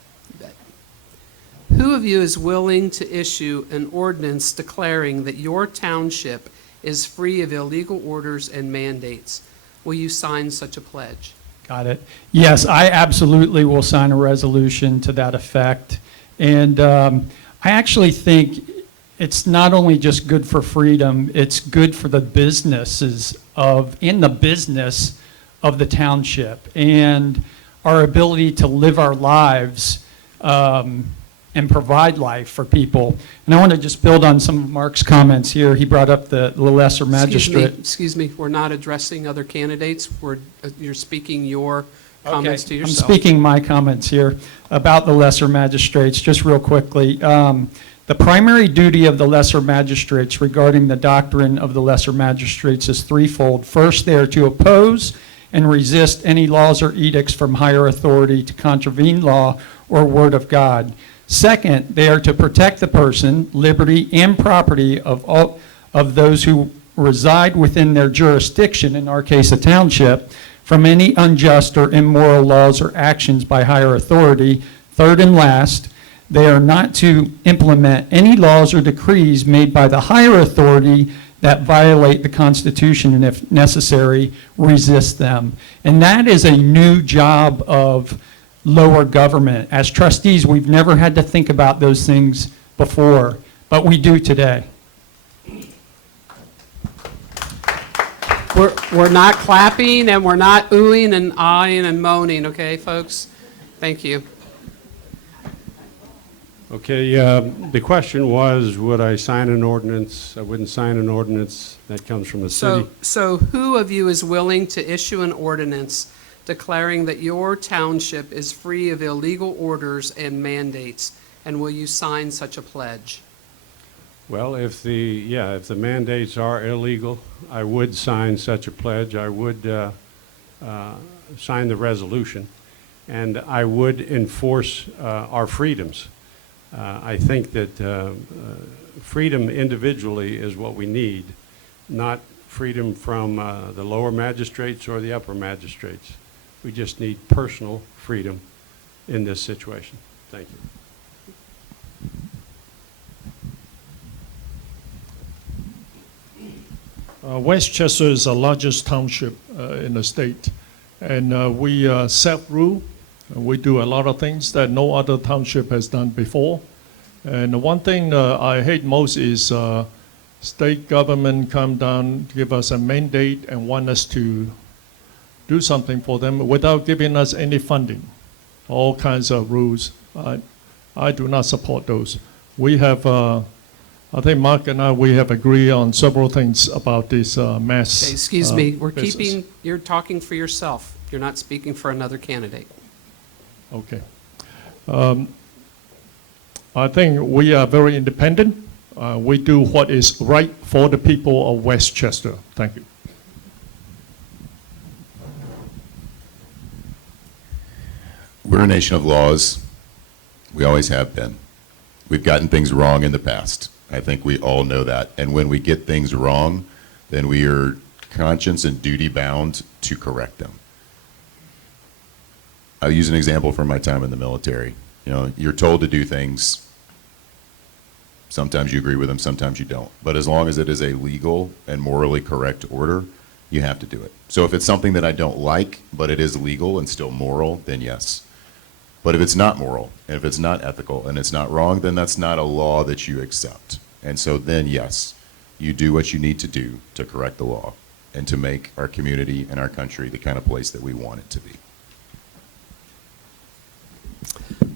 Who of you is willing to issue an ordinance declaring that your township is free of illegal orders and mandates? Will you sign such a pledge? Got it. Yes, I absolutely will sign a resolution to that effect. And I actually think it's not only just good for freedom, it's good for the businesses in the business of the township and our ability to live our lives and provide life for people. And I want to just build on some of Mark's comments here. He brought up the lesser magistrate. Excuse me, we're not addressing other candidates. You're speaking your comments to yourself. I'm speaking my comments here about the lesser magistrates, just real quickly. The primary duty of the lesser magistrates regarding the doctrine of the lesser magistrates is threefold. First, they are to oppose and resist any laws or edicts from higher authority to contravene law or word of God. Second, they are to protect the person, liberty, and property of those who reside within their jurisdiction, in our case a township, from any unjust or immoral laws or actions by higher authority. Third and last, they are not to implement any laws or decrees made by the higher authority that violate the Constitution, and if necessary, resist them. And that is a new job of lower government. As trustees, we've never had to think about those things before, but we do today. We're not clapping and we're not oohing and ahhing and moaning, okay, folks? Thank you. Okay, the question was, would I sign an ordinance? I wouldn't sign an ordinance. That comes from the city. So who of you is willing to issue an ordinance declaring that your township is free of illegal orders and mandates? And will you sign such a pledge? Well, if the mandates are illegal, I would sign such a pledge. I would sign the resolution, and I would enforce our freedoms. I think that freedom individually is what we need, not freedom from the lower magistrates or the upper magistrates. We just need personal freedom in this situation. Thank you. Westchester is the largest township in the state, and we self-rule. We do a lot of things that no other township has done before. And the one thing I hate most is state government come down, give us a mandate, and want us to do something for them without giving us any funding. All kinds of rules. I do not support those. We have. I think Mark and I, we have agreed on several things about this mass. Okay, excuse me, business. you're talking for yourself. You're not speaking for another candidate. Okay. I think we are very independent. We do what is right for the people of Westchester. Thank you. We're a nation of laws. We always have been. We've gotten things wrong in the past. I think we all know that. And when we get things wrong, then we are conscience and duty bound to correct them. I'll use an example from my time in the military. You know, you're told to do things. Sometimes you agree with them, sometimes you don't. But as long as it is a legal and morally correct order, you have to do it. So if it's something that I don't like, but it is legal and still moral, then yes. But if it's not moral, and if it's not ethical, and it's not wrong, then that's not a law that you accept. And so then, yes, you do what you need to do to correct the law and to make our community and our country the kind of place that we want it to be.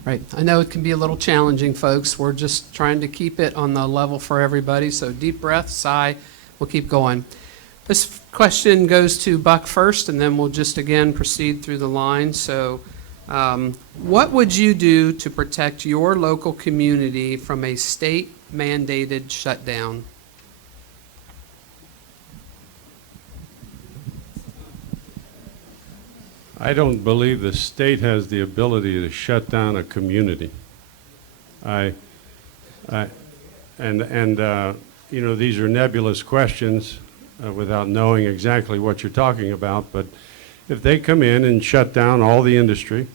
Right. I know it can be a little challenging, folks. We're just trying to keep it on the level for everybody. So deep breath, sigh. We'll keep going. This question goes to Buck first, and then we'll just again proceed through the line. So what would you do to protect your local community from a state-mandated shutdown? I don't believe the state has the ability to shut down a community. You know, these are nebulous questions without knowing exactly what you're talking about, but if they come in and shut down all the industry,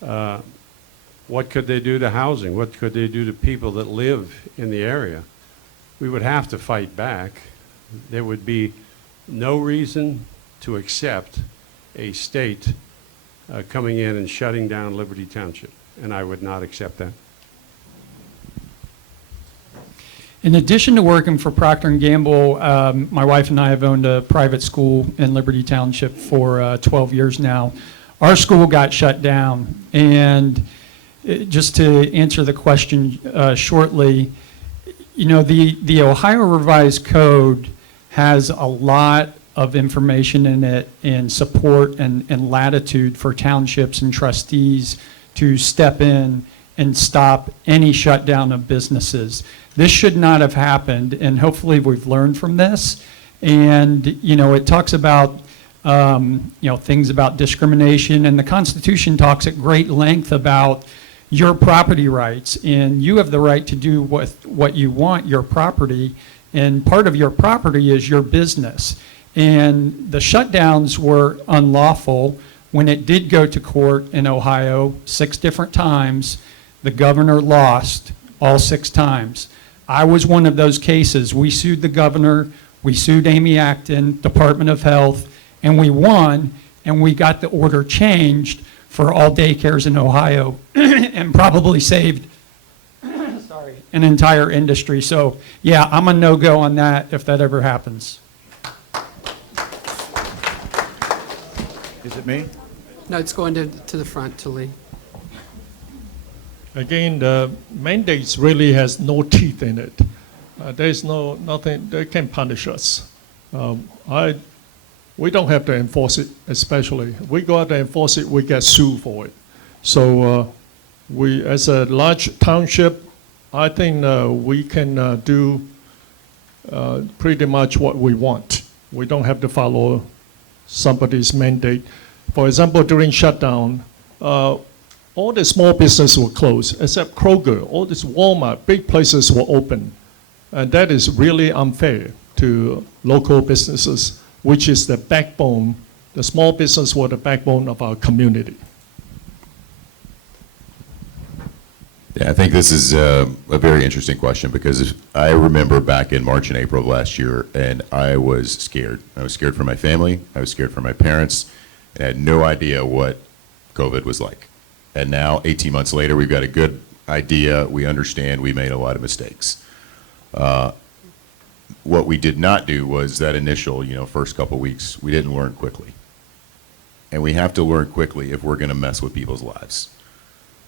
what could they do to housing? What could they do to people that live in the area? We would have to fight back. There would be no reason to accept a state coming in and shutting down Liberty Township, and I would not accept that. In addition to working for Procter & Gamble, my wife and I have owned a private school in Liberty Township for 12 years now. Our school got shut down, and just to answer the question shortly, you know, the Ohio Revised Code has a lot of information in it and support and latitude for townships and trustees to step in and stop any shutdown of businesses. This should not have happened, and hopefully we've learned from this. And, you know, it talks about things about discrimination, and the Constitution talks at great length about your property rights, and you have the right to do what you want, your property, and part of your property is your business. And the shutdowns were unlawful. When it did go to court in Ohio 6 different times, the governor lost all 6 times. I was one of those cases. We sued the governor, we sued Amy Acton, Department of Health, and we won, and we got the order changed for all daycares in Ohio and probably saved an entire industry. So yeah, I'm a no-go on that if that ever happens. Is it me? No, it's going to the front, to Lee. Again, the mandates really has no teeth in it. There's nothing, they can punish us. We don't have to enforce it, especially. If we go out and enforce it, we get sued for it. So we, as a large township, I think we can do pretty much what we want. We don't have to follow somebody's mandate. For example, during shutdown, all the small businesses were closed, except Kroger. All this Walmart, big places were open. And that is really unfair to local businesses, which is the backbone. The small business were the backbone of our community. Yeah, I think this is a very interesting question because I remember back in March and April of last year, and I was scared. I was scared for my family. I was scared for my parents. And I had no idea what COVID was like. And now, 18 months later, we've got a good idea. We understand we made a lot of mistakes. What we did not do was that initial, first couple weeks, we didn't learn quickly. And we have to learn quickly if we're going to mess with people's lives.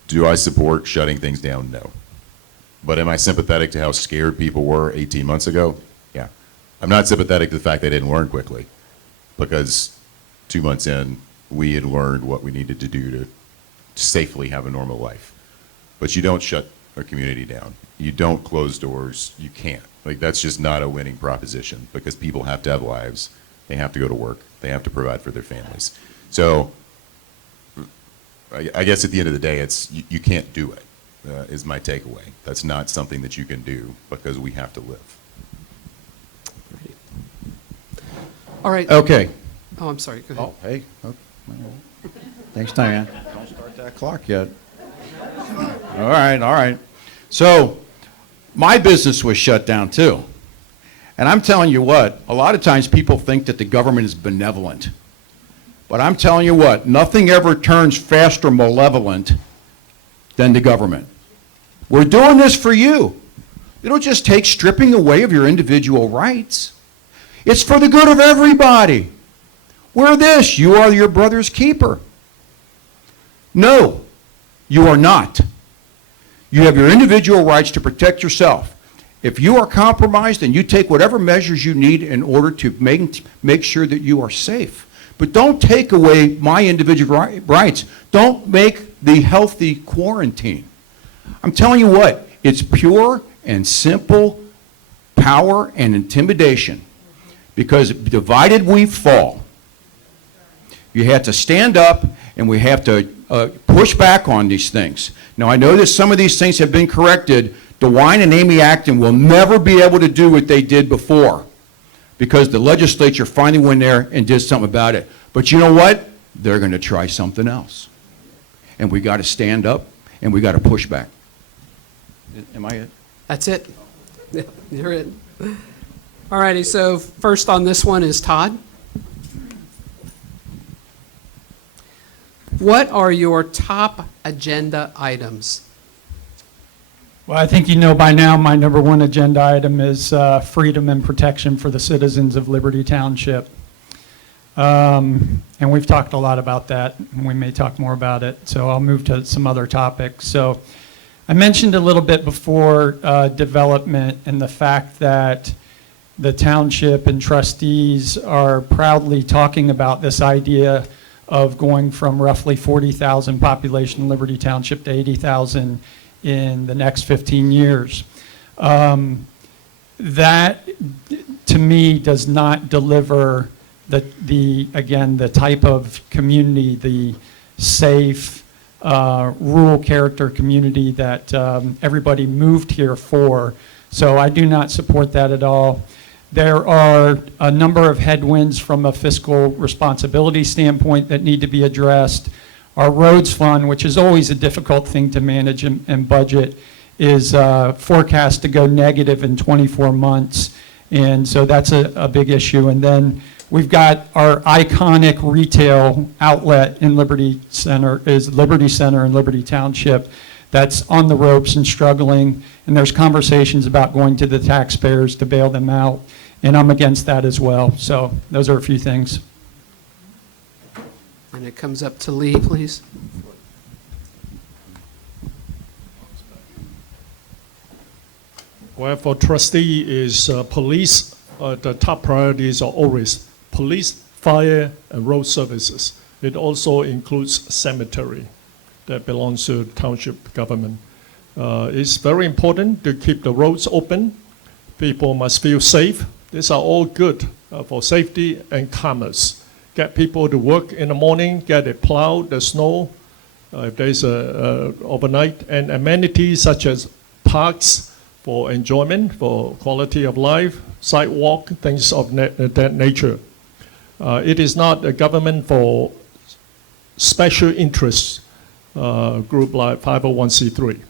Do I support shutting things down? No. But am I sympathetic to how scared people were 18 months ago? Yeah. I'm not sympathetic to the fact they didn't learn quickly because 2 months in, we had learned what we needed to do to safely have a normal life. But you don't shut a community down. You don't close doors. You can't. That's just not a winning proposition because people have to have lives. They have to go to work. They have to provide for their families. So I guess at the end of the day, it's you can't do it, is my takeaway. That's not something that you can do because we have to live. All right. Okay. Oh, I'm sorry. Go ahead. Oh, hey. Okay. Thanks, Diane. Don't start that clock yet. All right. So my business was shut down too. And I'm telling you what, a lot of times people think that the government is benevolent. But I'm telling you what, nothing ever turns faster malevolent than the government. We're doing this for you. It'll just take stripping away of your individual rights. It's for the good of everybody. We're this, you are your brother's keeper. No, you are not. You have your individual rights to protect yourself. If you are compromised, then you take whatever measures you need in order to make sure that you are safe. But don't take away my individual rights. Don't make the healthy quarantine. I'm telling you what, it's pure and simple power and intimidation. Because divided we fall. You have to stand up and we have to push back on these things. Now I know that some of these things have been corrected. DeWine and Amy Acton will never be able to do what they did before because the legislature finally went there and did something about it. But you know what? They're going to try something else. And we got to stand up and we got to push back. Am I it? That's it. Yeah, you're it. All righty, so first on this one is Todd. What are your top agenda items? Well, I think you know by now my number 1 agenda item is freedom and protection for the citizens of Liberty Township. And we've talked a lot about that, and we may talk more about it, so I'll move to some other topics. So I mentioned a little bit before development and the fact that the township and trustees are proudly talking about this idea of going from roughly 40,000 population in Liberty Township to 80,000 in the next 15 years. That, to me, does not deliver again, the type of community, the safe, rural character community that everybody moved here for. So I do not support that at all. There are a number of headwinds from a fiscal responsibility standpoint that need to be addressed. Our roads fund, which is always a difficult thing to manage and budget, is forecast to go negative in 24 months. And so that's a big issue. And then we've got our iconic retail outlet in Liberty Center in Liberty Township that's on the ropes and struggling. And there's conversations about going to the taxpayers to bail them out. And I'm against that as well. So those are a few things. And it comes up to Lee, please. Well, for trustee is police, the top priorities are always police, fire, and road services. It also includes cemetery that belongs to township government. It's very important to keep the roads open. People must feel safe. These are all good for safety and commerce. Get people to work in the morning, get it plowed, the snow, if there's overnight, and amenities such as parks for enjoyment, for quality of life, sidewalk, things of that nature. It is not a government for special interests group like 501c3.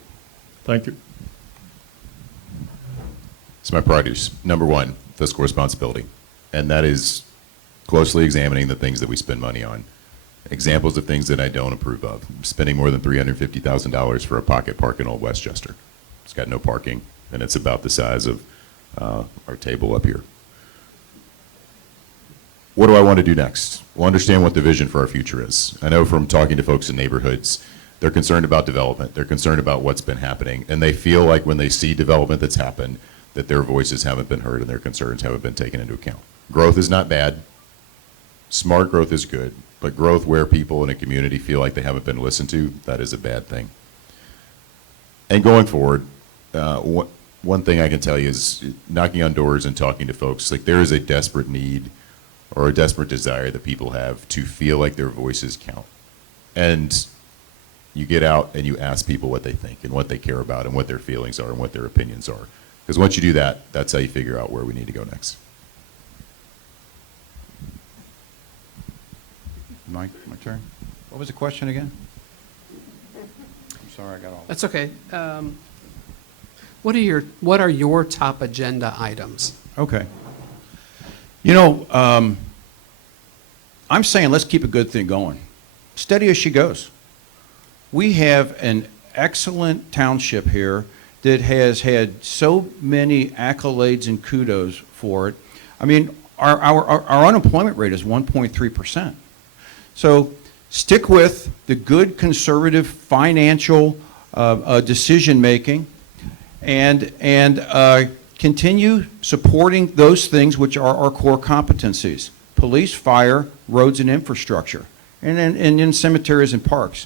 Thank you. It's my priorities. Number one, fiscal responsibility. And that is closely examining the things that we spend money on. Examples of things that I don't approve of. Spending more than $350,000 for a pocket park in Old Westchester. It's got no parking, and it's about the size of our table up here. What do I want to do next? Well, understand what the vision for our future is. I know from talking to folks in neighborhoods, they're concerned about development. They're concerned about what's been happening, and they feel like when they see development that's happened, that their voices haven't been heard and their concerns haven't been taken into account. Growth is not bad. Smart growth is good, but growth where people in a community feel like they haven't been listened to, that is a bad thing. And going forward, one thing I can tell you is knocking on doors and talking to folks, like there is a desperate need or a desperate desire that people have to feel like their voices count. And you get out and you ask people what they think and what they care about and what their feelings are and what their opinions are. Because once you do that, that's how you figure out where we need to go next. My turn? What was the question again? I'm sorry, I got all. That's okay. What are your top agenda items? Okay. You know, I'm saying let's keep a good thing going. Steady as she goes. We have an excellent township here that has had so many accolades and kudos for it. I mean, our unemployment rate is 1.3%. So stick with the good conservative financial decision-making and continue supporting those things which are our core competencies: police, fire, roads, and infrastructure, and in cemeteries and parks.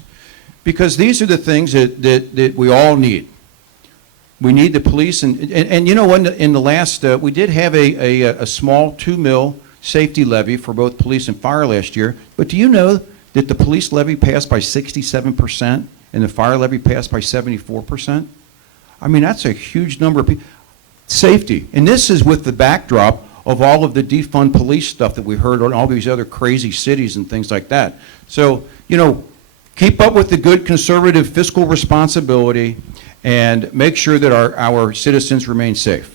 Because these are the things that we all need. We need the police, and you know, in the last, we did have a small $2 million safety levy for both police and fire last year, but do you know that the police levy passed by 67% and the fire levy passed by 74%? I mean, that's a huge number of people. Safety, and this is with the backdrop of all of the defund police stuff that we heard on all these other crazy cities and things like that. So, you know, keep up with the good conservative fiscal responsibility and make sure that our citizens remain safe.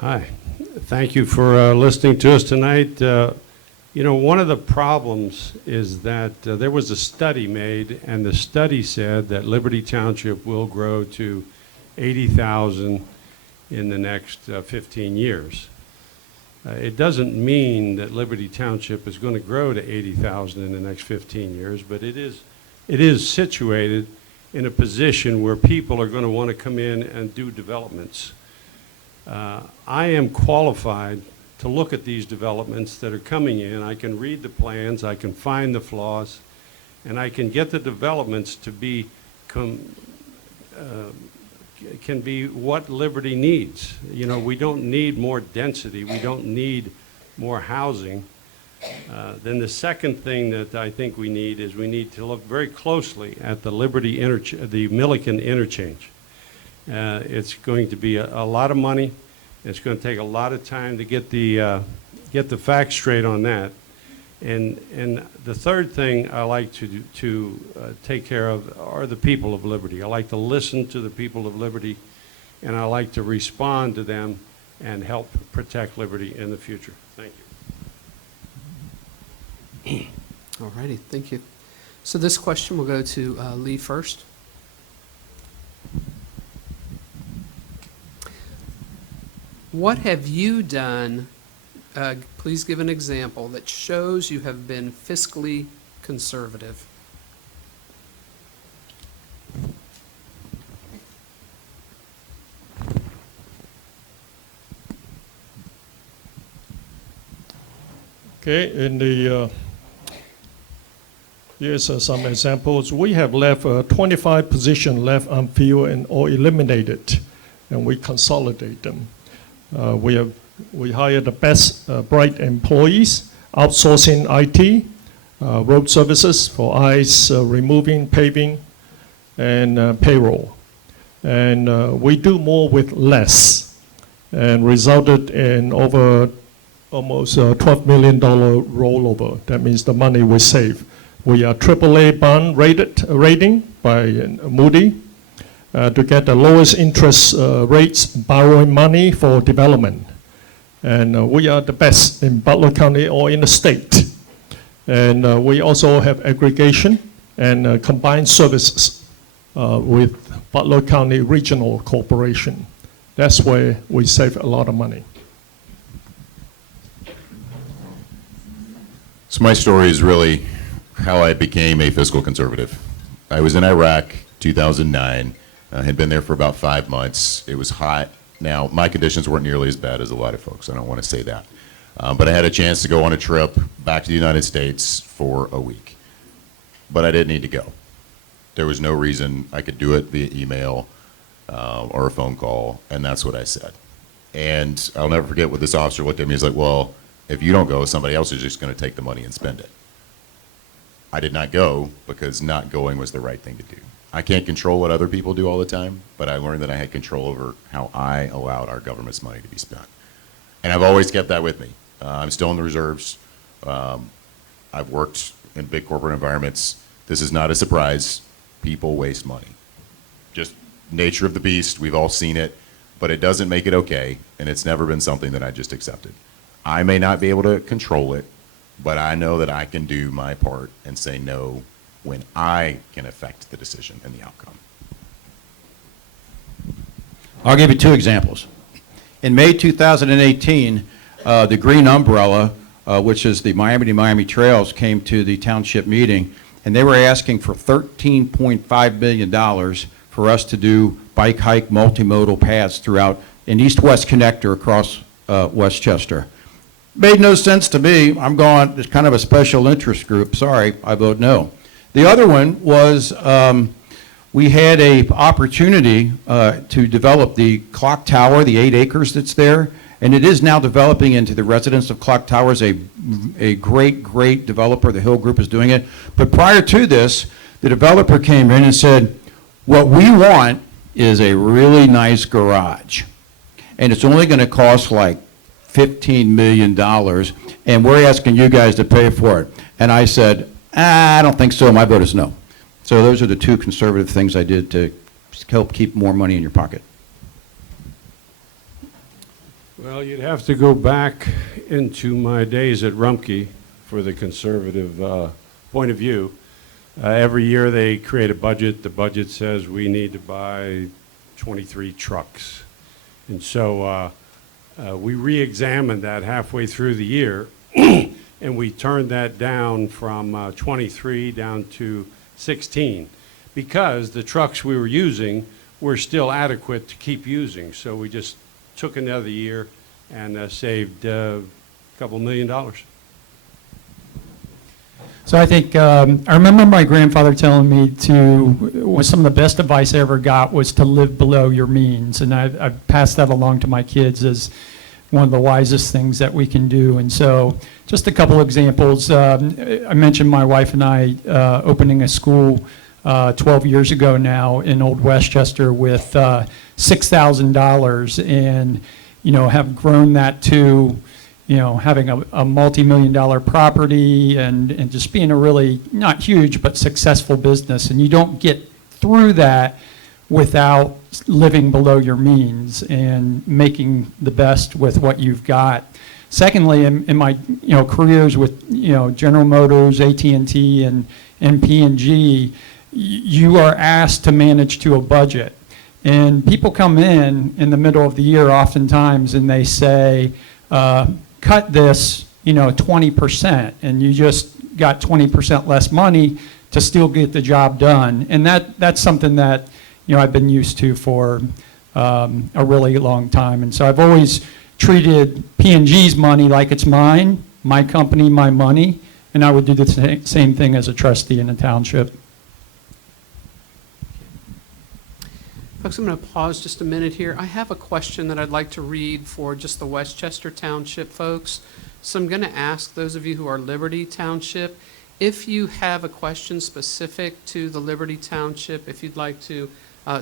Hi. Thank you for listening to us tonight. You know, one of the problems is that there was a study made, and the study said that Liberty Township will grow to 80,000 in the next 15 years. It doesn't mean that Liberty Township is going to grow to 80,000 in the next 15 years, but it is situated in a position where people are going to want to come in and do developments. I am qualified to look at these developments that are coming in. I can read the plans, I can find the flaws, and I can get the developments to be can be what Liberty needs. You know, we don't need more density. We don't need more housing. Then the second thing that I think we need is we need to look very closely at the the Milliken interchange. It's going to be a lot of money. It's going to take a lot of time to get the facts straight on that. And the third thing I like to take care of are the people of Liberty. I like to listen to the people of Liberty, and I like to respond to them and help protect Liberty in the future. Thank you. All righty, thank you. So this question will go to Lee first. What have you done, please give an example, that shows you have been fiscally conservative? Okay, in the here's some examples. We have left 25 positions left unfilled and or eliminated, and we consolidate them. We hire the best bright employees, outsourcing IT, road services for ice removing, paving, and payroll. And we do more with less, and resulted in over almost $12 million rollover. That means the money we save. We are AAA bond rating by Moody to get the lowest interest rates borrowing money for development. And we are the best in Butler County or in the state. And we also have aggregation and combined services with Butler County Regional Corporation. That's where we save a lot of money. So my story is really how I became a fiscal conservative. I was in Iraq 2009. I had been there for about 5 months. It was hot. Now, my conditions weren't nearly as bad as a lot of folks. I don't want to say that. But I had a chance to go on a trip back to the United States for a week. But I didn't need to go. There was no reason. I could do it via email or a phone call, and that's what I said. And I'll never forget what this officer looked at me. He's like, well, if you don't go, somebody else is just going to take the money and spend it. I did not go because not going was the right thing to do. I can't control what other people do all the time, but I learned that I had control over how I allowed our government's money to be spent. And I've always kept that with me. I'm still in the reserves. I've worked in big corporate environments. This is not a surprise. People waste money. Just nature of the beast. We've all seen it, but it doesn't make it okay, and it's never been something that I just accepted. I may not be able to control it, but I know that I can do my part and say no when I can affect the decision and the outcome. I'll give you two examples. In May 2018, the Green Umbrella, which is the Miami to Miami Trails, came to the township meeting, and they were asking for $13.5 million for us to do bike hike multimodal paths throughout an east-west connector across Westchester. Made no sense to me. I'm going, it's kind of a special interest group. Sorry, I vote no. The other one was we had a opportunity to develop the clock tower, the 8 acres that's there, and it is now developing into the residents of Clock Towers, a great developer. The Hill Group is doing it. But prior to this, the developer came in and said, what we want is a really nice garage, and it's only going to cost like $15 million, and we're asking you guys to pay for it. And I said, I don't think so. My vote is no. So those are the two conservative things I did to help keep more money in your pocket. Well, you'd have to go back into my days at Rumpke for the conservative point of view. Every year they create a budget. The budget says we need to buy 23 trucks. And so we re-examined that halfway through the year, and we turned that down from 23 down to 16 because the trucks we were using were still adequate to keep using. So we just took another year and saved a couple $1 million. So So I think, I remember my grandfather telling me some of the best advice I ever got was to live below your means. And I've passed that along to my kids as one of the wisest things that we can do. And so just a couple examples. I mentioned my wife and I opening a school 12 years ago now in Old Westchester with $6,000 and, have grown that to, having a multi-million-dollar property and just being a really, not huge, but successful business. And you don't get through that without living below your means and making the best with what you've got. Secondly, in my, careers with, General Motors, AT&T, and P&G, you are asked to manage to a budget. And people come in the middle of the year oftentimes and they say, cut this, 20%, and you just got 20% less money to still get the job done. And that's something that, I've been used to for a really long time. And so I've always treated P&G's money like it's mine, my company, my money, and I would do the same thing as a trustee in the township. Folks, I'm going to pause just a minute here. I have a question that I'd like to read for just the Westchester Township folks. So I'm going to ask those of you who are Liberty Township, if you have a question specific to the Liberty Township, if you'd like to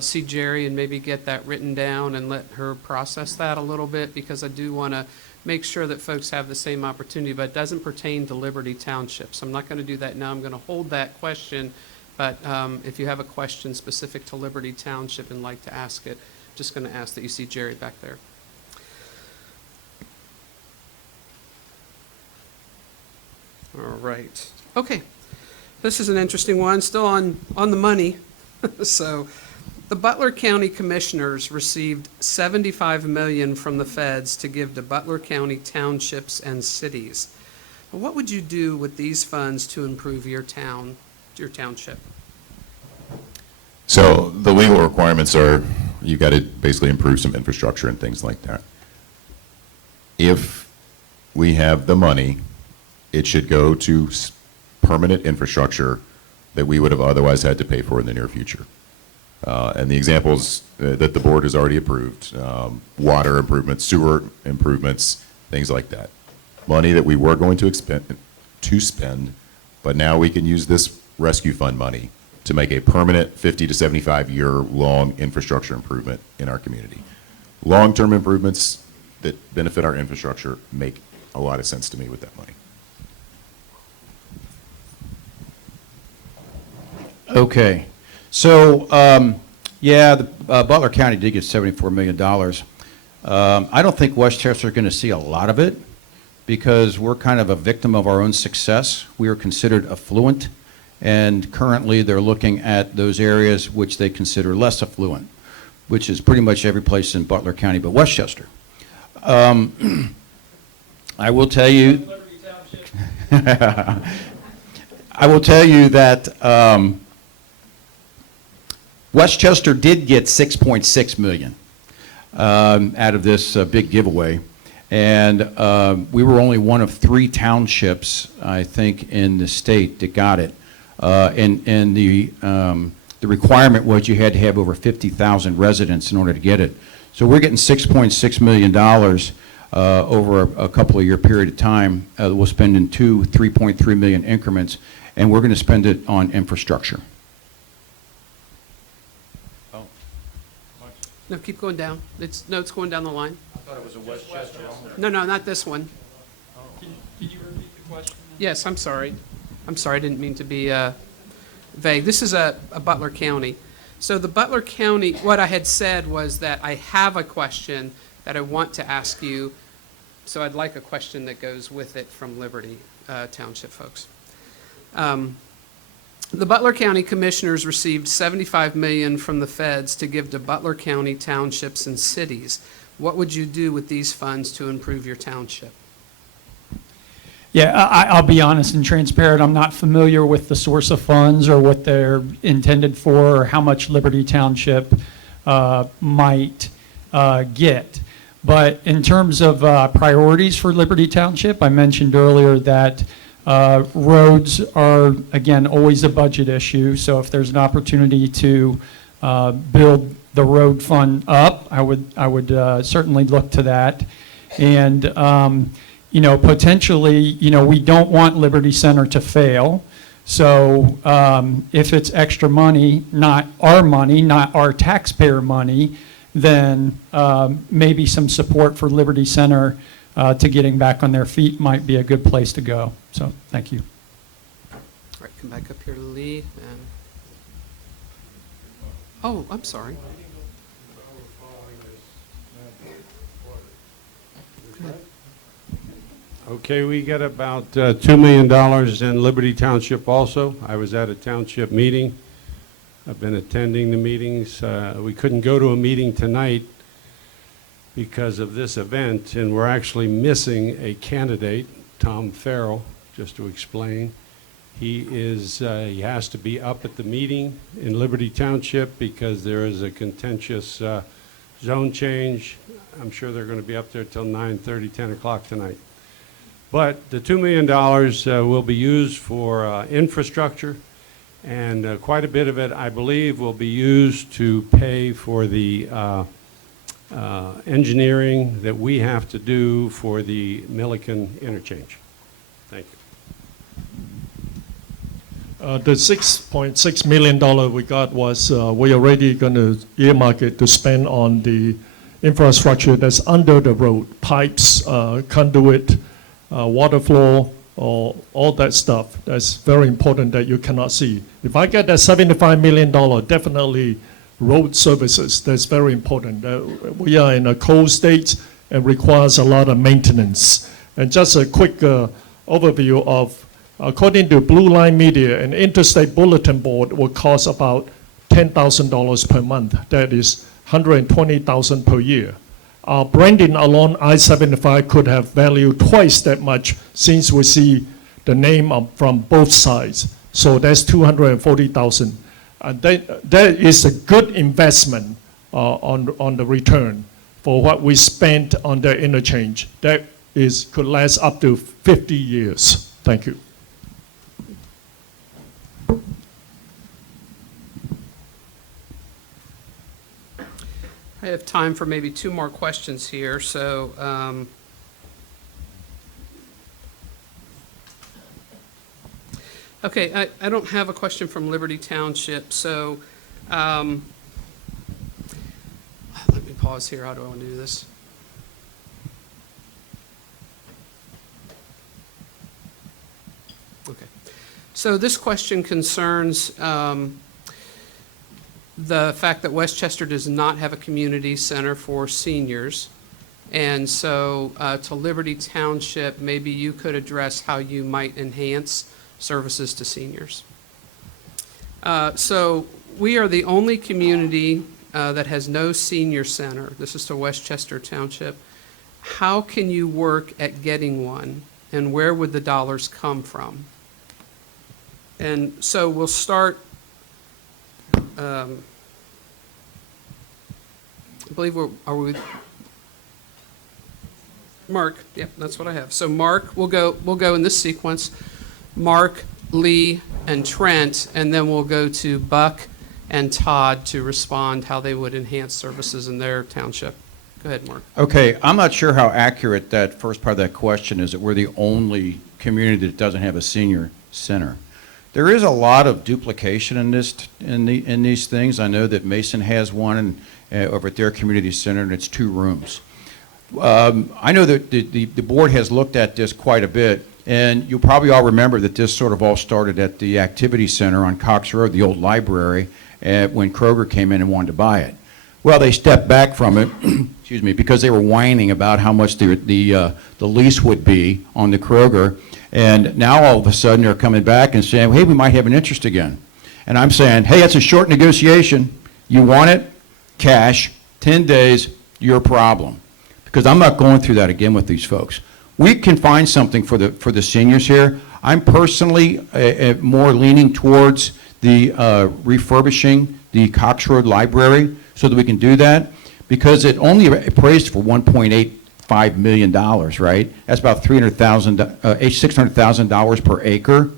see Jerry and maybe get that written down and let her process that a little bit, because I do want to make sure that folks have the same opportunity, but it doesn't pertain to Liberty Township. So I'm not going to do that now. I'm going to hold that question. But if you have a question specific to Liberty Township and like to ask it, just going to ask that you see Jerry back there. All right. Okay. This is an interesting one, still on the money. So the Butler County Commissioners received $75 million from the feds to give to Butler County townships and cities. What would you do with these funds to improve your township? So the legal requirements are, you got to basically improve some infrastructure and things like that. If we have the money, it should go to permanent infrastructure that we would have otherwise had to pay for in the near future. And the examples that the board has already approved, water improvements, sewer improvements, things like that. Money that we were going to spend, but now we can use this rescue fund money to make a permanent 50 to 75 year long infrastructure improvement in our community. Long-term improvements that benefit our infrastructure make a lot of sense to me with that money. Okay. So, yeah, Butler County did get $74 million. I don't think Westchester is going to see a lot of it because we're kind of a victim of our own success. We are considered affluent, and currently they're looking at those areas which they consider less affluent, which is pretty much every place in Butler County but Westchester. I will tell you, I will tell you that Westchester did get $6.6 million out of this big giveaway, and we were only one of 3 townships, I think, in the state that got it. And the requirement was you had to have over 50,000 residents in order to get it. So we're getting $6.6 million over a couple of year period of time. We'll spend in 2 $3.3 million increments, and we're going to spend it on infrastructure. Oh. No, keep going down. It's going down the line. I thought it was a Westchester only. No, no, not this one. Can you repeat the question? Yes, I'm sorry. I'm sorry, I didn't mean to be vague. This is a Butler County. So the Butler County, what I had said was that I have a question that I want to ask you, so I'd like a question that goes with it from Liberty Township folks. The Butler County Commissioners received $75 million from the feds to give to Butler County townships and cities. What would you do with these funds to improve your township? Yeah, I'll be honest and transparent. I'm not familiar with the source of funds or what they're intended for or how much Liberty Township might get. But in terms of priorities for Liberty Township, I mentioned earlier that Roads are, again, always a budget issue, so if there's an opportunity to build the road fund up, I would certainly look to that. And, potentially, we don't want Liberty Center to fail. So if it's extra money, not our taxpayer money, then maybe some support for Liberty Center to getting back on their feet might be a good place to go. So thank you. All right, come back up here to Lee. And oh, I'm sorry. Okay, we get about $2 million in Liberty Township also. I was at a township meeting. I've been attending the meetings. We couldn't go to a meeting tonight because of this event, and we're actually missing a candidate, Tom Farrell, just to explain. He has to be up at the meeting in Liberty Township because there is a contentious zone change. I'm sure they're going to be up there till 9:30, 10 o'clock tonight. But the $2 million will be used for infrastructure, and quite a bit of it, I believe, will be used to pay for the engineering that we have to do for the Milliken interchange. Thank you. The $6.6 million we got was, we already going to earmark it to spend on the infrastructure that's under the road, pipes, conduit, water flow, or all that stuff. That's very important that you cannot see. If I get that $75 million, definitely road services, that's very important. We are in a cold state and requires a lot of maintenance. And just a quick overview of, according to Blue Line Media, an interstate bulletin board will cost about $10,000 per month. That is $120,000 per year. Branding along I-75 could have value twice that much since we see the name from both sides. So that's $240,000. That is a good investment on the return for what we spent on the interchange. That could last up to 50 years. Thank you. I have time for maybe two more questions here. So, okay, I don't have a question from Liberty Township. So, let me pause here. How do I want to do this? Okay. So this question concerns the fact that Westchester does not have a community center for seniors. And so to Liberty Township, maybe you could address how you might enhance services to seniors. So we are the only community that has no senior center. This is to Westchester Township. How can you work at getting one, and where would the dollars come from? And so we'll start, I believe are we, Mark, yep, that's what I have. So Mark, we'll go in this sequence, Mark, Lee, and Trent, and then we'll go to Buck and Todd to respond how they would enhance services in their township. Go ahead, Mark. Okay, I'm not sure how accurate that first part of that question is, that we're the only community that doesn't have a senior center. There is a lot of duplication in these things. I know that Mason has one over at their community center, and it's 2 rooms. I know that the board has looked at this quite a bit, and you'll probably all remember that this sort of all started at the activity center on Cox Road, the old library, when Kroger came in and wanted to buy it. Well, they stepped back from it, excuse me, because they were whining about how much the lease would be on the Kroger. And now all of a sudden they're coming back and saying, hey, we might have an interest again. And I'm saying, hey, it's a short negotiation. You want it? Cash, 10 days, your problem. Because I'm not going through that again with these folks. We can find something for the seniors here. I'm personally more leaning towards the refurbishing the Cox Road Library so that we can do that, because it only appraised for $1.8 $5 million, right? That's about $600,000 per acre.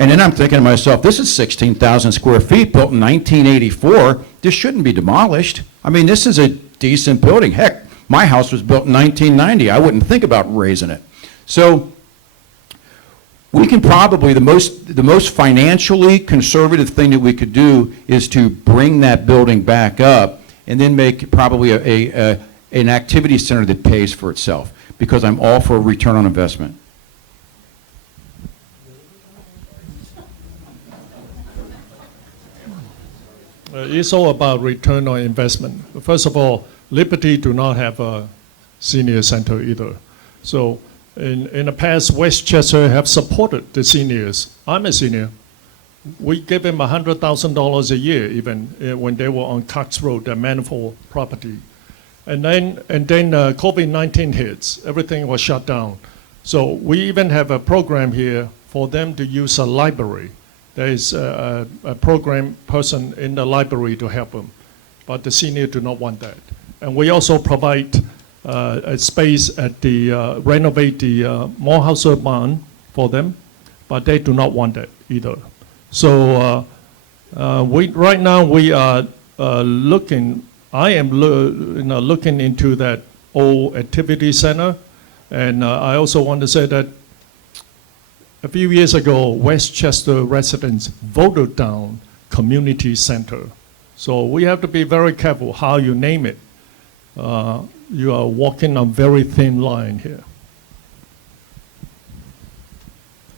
And then I'm thinking to myself, this is 16,000 square feet built in 1984. This shouldn't be demolished. I mean, this is a decent building. Heck, my house was built in 1990. I wouldn't think about raising it. So we can probably, the most financially conservative thing that we could do is to bring that building back up and then make probably an activity center that pays for itself, because I'm all for a return on investment. It's all about return on investment. First of all, Liberty do not have a senior center either. So in the past, Westchester have supported the seniors. I'm a senior. We gave them $100,000 a year even when they were on Cox Road, their Manifold property. And then COVID-19 hits, everything was shut down. So we even have a program here for them to use a library. There is a program person in the library to help them, but the senior do not want that. And we also provide a space at the, renovate the Morehouse barn for them, but they do not want that either. So right now we are looking, I am looking into that old activity center. And I also want to say that a few years ago, Westchester residents voted down community center. So we have to be very careful how you name it. You are walking on very thin line here.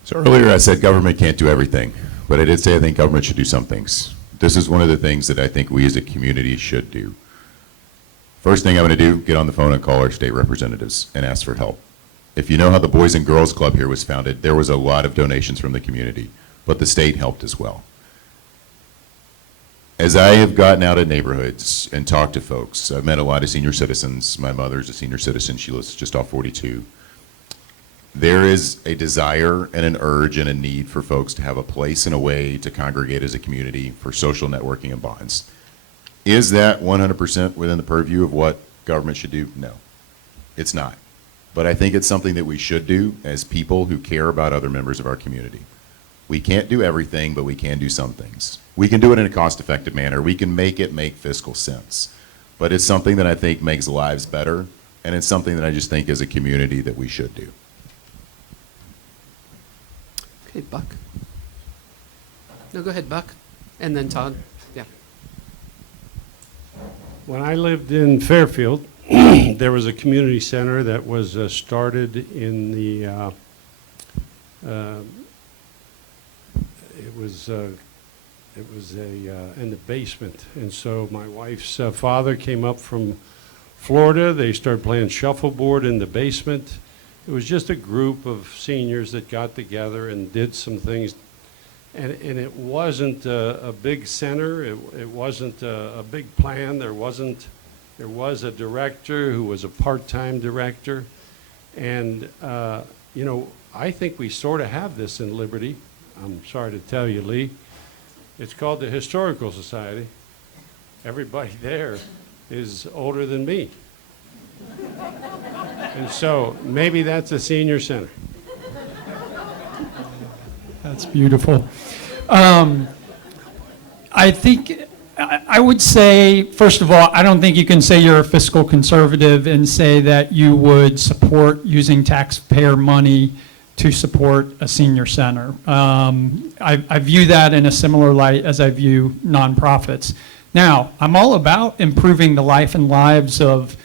So earlier I said government can't do everything, but I did say I think government should do some things. This is one of the things that I think we as a community should do. First thing I'm going to do, get on the phone and call our state representatives and ask for help. If you know how the Boys and Girls Club here was founded, there was a lot of donations from the community, but the state helped as well. As I have gotten out of neighborhoods and talked to folks, I've met a lot of senior citizens. My mother's a senior citizen. She lives just off 42. There is a desire and an urge and a need for folks to have a place and a way to congregate as a community for social networking and bonds. Is that 100% within the purview of what government should do? No, it's not. But I think it's something that we should do as people who care about other members of our community. We can't do everything, but we can do some things. We can do it in a cost-effective manner. We can make it make fiscal sense. But it's something that I think makes lives better, and it's something that I just think as a community that we should do. Okay, Buck. No, go ahead, Buck. And then Todd. Yeah. When I lived in Fairfield, there was a community center that was started in the, in the basement. And so my wife's father came up from Florida. They started playing shuffleboard in the basement. It was just a group of seniors that got together and did some things. And it wasn't a big center. It wasn't a big plan. There was a director who was a part-time director. And, you know, I think we sort of have this in Liberty. I'm sorry to tell you, Lee. It's called the Historical Society. Everybody there is older than me. And so maybe that's a senior center. That's beautiful. I think, I would say, first of all, I don't think you can say you're a fiscal conservative and say that you would support using taxpayer money to support a senior center. I view that in a similar light as I view nonprofits. Now, I'm all about improving the life and lives of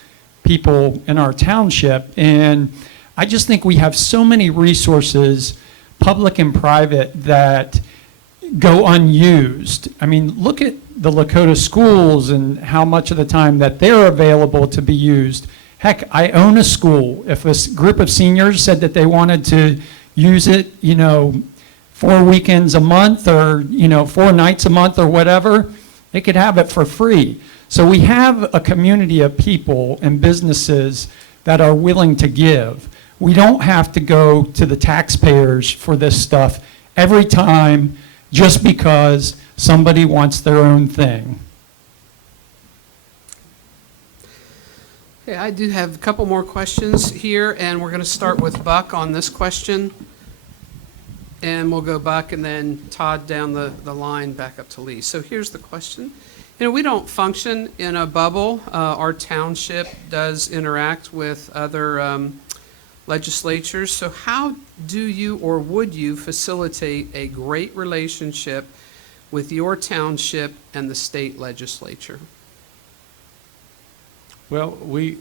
people in our township, and I just think we have so many resources, public and private, that go unused. I mean, look at the Lakota schools and how much of the time that they're available to be used. Heck, I own a school. If a group of seniors said that they wanted to use it, you know, 4 weekends a month or, you know, 4 nights a month or whatever, they could have it for free. So we have a community of people and businesses that are willing to give. We don't have to go to the taxpayers for this stuff every time just because somebody wants their own thing. Okay, I do have a couple more questions here, and we're going to start with Buck on this question. And we'll go Buck and then Todd down the line back up to Lee. So here's the question. You know, we don't function in a bubble. Our township does interact with other legislatures. So how do you or would you facilitate a great relationship with your township and the state legislature? Well, we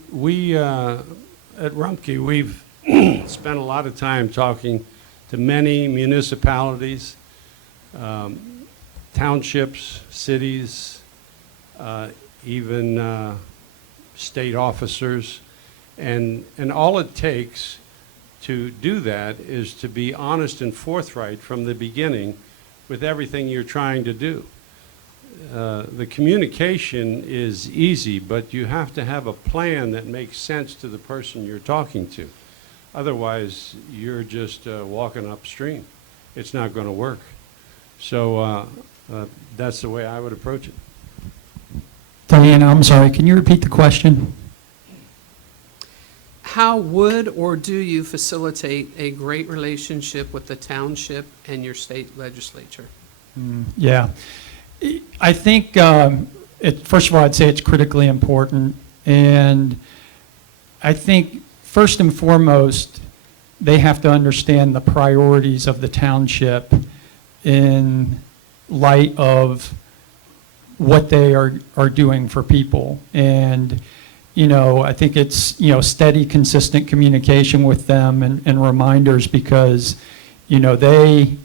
at Rumpke, we've spent a lot of time talking to many municipalities, townships, cities, even state officers. And all it takes to do that is to be honest and forthright from the beginning with everything you're trying to do. The communication is easy, but you have to have a plan that makes sense to the person you're talking to. Otherwise, you're just walking upstream. It's not going to work. So that's the way I would approach it. Diana, I'm sorry, can you repeat the question? How would or do you facilitate a great relationship with the township and your state legislature? Yeah. I think, first of all, I'd say it's critically important. And I think, first and foremost, they have to understand the priorities of the township in light of what they are doing for people. And, you know, I think it's, you know, steady, consistent communication with them and reminders because, you know, they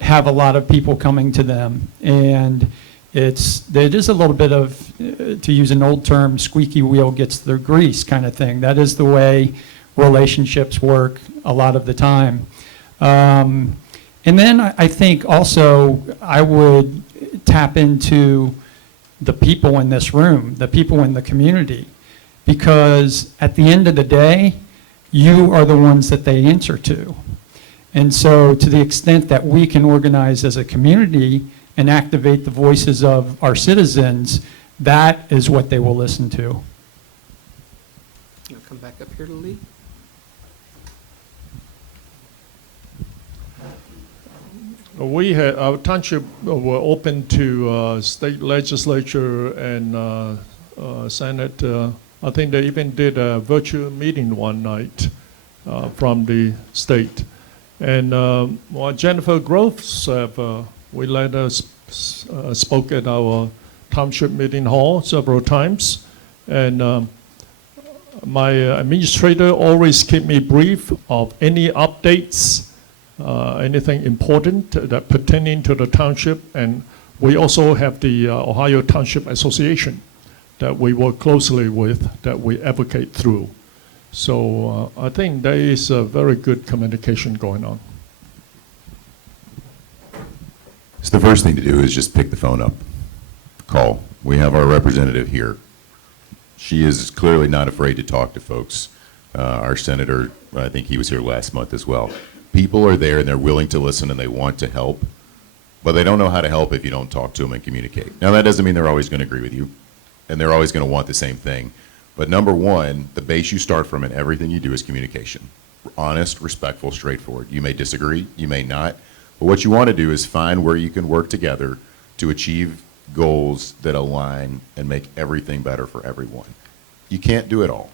have a lot of people coming to them. And it is a little bit of, to use an old term, squeaky wheel gets the grease kind of thing. That is the way relationships work a lot of the time. And then I think also I would tap into the people in this room, the people in the community, because at the end of the day, you are the ones that they answer to. And so to the extent that we can organize as a community and activate the voices of our citizens, that is what they will listen to. I'll come back up here to Lee. Our township were open to state legislature and Senate. I think they even did a virtual meeting one night from the state. And Jennifer Groves, we let us spoke at our township meeting hall several times. And my administrator always keep me brief of any updates, anything important that pertaining to the township. And we also have the Ohio Township Association that we work closely with, that we advocate through. So I think there is a very good communication going on. So the first thing to do is just pick the phone up, call. We have our representative here. She is clearly not afraid to talk to folks. Our senator, I think he was here last month as well. People are there and they're willing to listen and they want to help, but they don't know how to help if you don't talk to them and communicate. Now that doesn't mean they're always going to agree with you and they're always going to want the same thing. But number one, the base you start from in everything you do is communication. Honest, respectful, straightforward. You may disagree, you may not, but what you want to do is find where you can work together to achieve goals that align and make everything better for everyone. You can't do it all,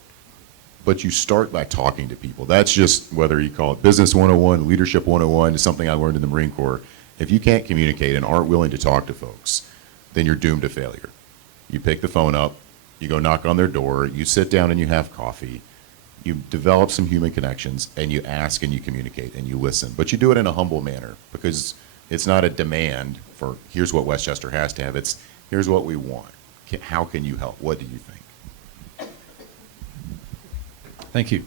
but you start by talking to people. That's just, whether you call it Business 101, Leadership 101, is something I learned in the Marine Corps. If you can't communicate and aren't willing to talk to folks, then you're doomed to failure. You pick the phone up, you go knock on their door, you sit down and you have coffee, you develop some human connections, and you ask and you communicate and you listen. But you do it in a humble manner, because it's not a demand for here's what Westchester has to have, it's here's what we want. How can you help? What do you think? Thank you.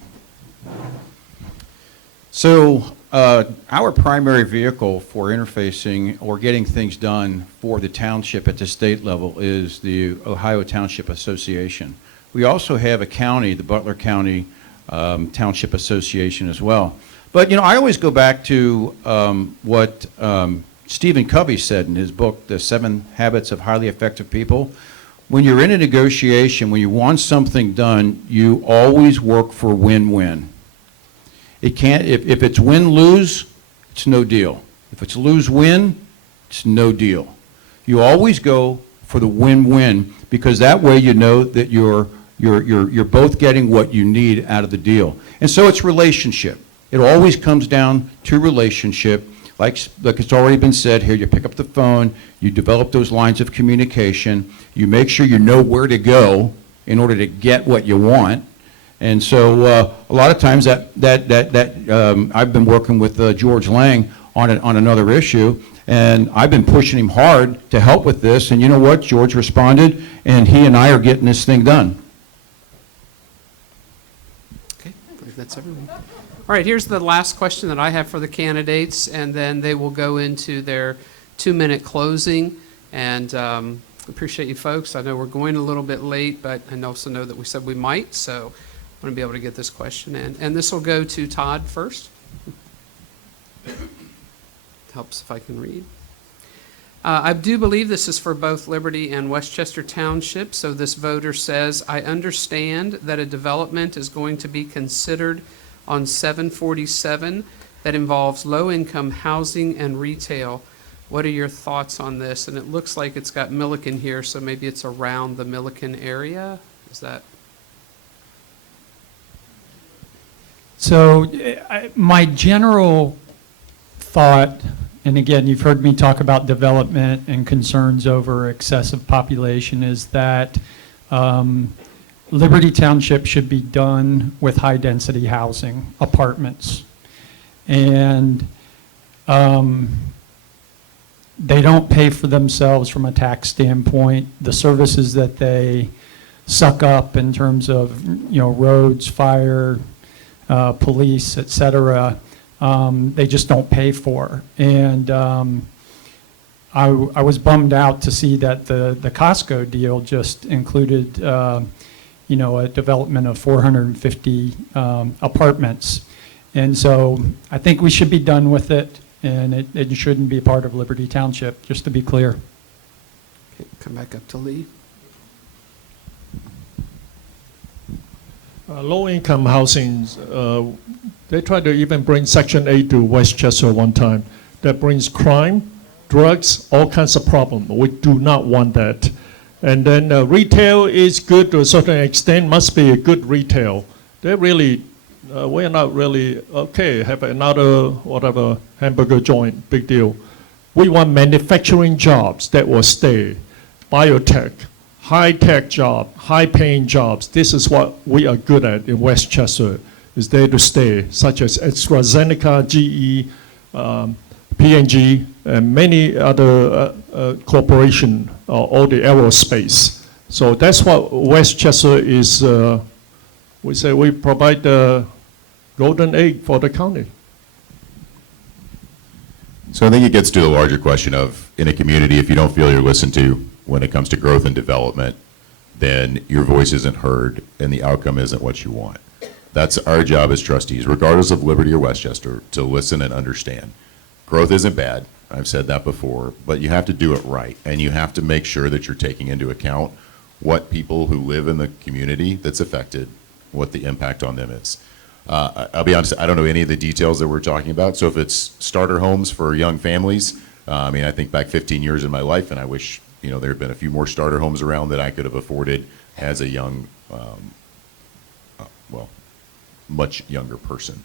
So our primary vehicle for interfacing or getting things done for the township at the state level is the Ohio Township Association. We also have a county, the Butler County Township Association as well. But, you know, I always go back to what Stephen Covey said in his book, The 7 Habits of Highly Effective People. when you're in a negotiation, when you want something done, you always work for win-win. It can't, if it's win-lose, it's no deal. If it's lose-win, it's no deal. You always go for the win-win, because that way you know that you're both getting what you need out of the deal. And so it's relationship. It always comes down to relationship. Like it's already been said here, you pick up the phone, you develop those lines of communication, you make sure you know where to go in order to get what you want. And so a lot of times I've been working with George Lang on another issue, and I've been pushing him hard to help with this, and you know what? George responded, and he and I are getting this thing done. Okay, I believe that's everyone. All right, here's the last question that I have for the candidates, and then they will go into their 2-minute closing. And appreciate you folks. I know we're going a little bit late, but I also know that we said we might, so I want to be able to get this question in. And this will go to Todd first. Helps if I can read. I do believe this is for both Liberty and Westchester Township. So this voter says, I understand that a development is going to be considered on 747 that involves low-income housing and retail. What are your thoughts on this? And it looks like it's got Milliken here, so maybe it's around the Milliken area. Is that? So my general thought, and again, you've heard me talk about development and concerns over excessive population, is that Liberty Township should be done with high-density housing, apartments. And they don't pay for themselves from a tax standpoint. The services that they suck up in terms of, roads, fire, police, et cetera, they just don't pay for. And I was bummed out to see that the Costco deal just included, a development of 450 apartments. And so I think we should be done with it, and it shouldn't be part of Liberty Township, just to be clear. Okay, come back up to Lee. Low-income housing, they try to even bring Section 8 to Westchester one time. That brings crime, drugs, all kinds of problems. We do not want that. And then retail is good to a certain extent, must be a good retail. They really, we're not really, okay, have another, whatever, hamburger joint, big deal. We want manufacturing jobs that will stay, biotech, high-tech job, high-paying jobs. This is what we are good at in Westchester, is there to stay, such as AstraZeneca, GE, P&G, and many other corporations, all the aerospace. So that's what Westchester is, we say we provide the golden egg for the county. So I think it gets to the larger question of, in a community, if you don't feel you're listened to when it comes to growth and development, then your voice isn't heard and the outcome isn't what you want. That's our job as trustees, regardless of Liberty or Westchester, to listen and understand. Growth isn't bad, I've said that before, but you have to do it right, and you have to make sure that you're taking into account what people who live in the community that's affected, what the impact on them is. I'll be honest, I don't know any of the details that we're talking about, so if it's starter homes for young families, I think back 15 years in my life, and I wish there had been a few more starter homes around that I could have afforded as a young, much younger person.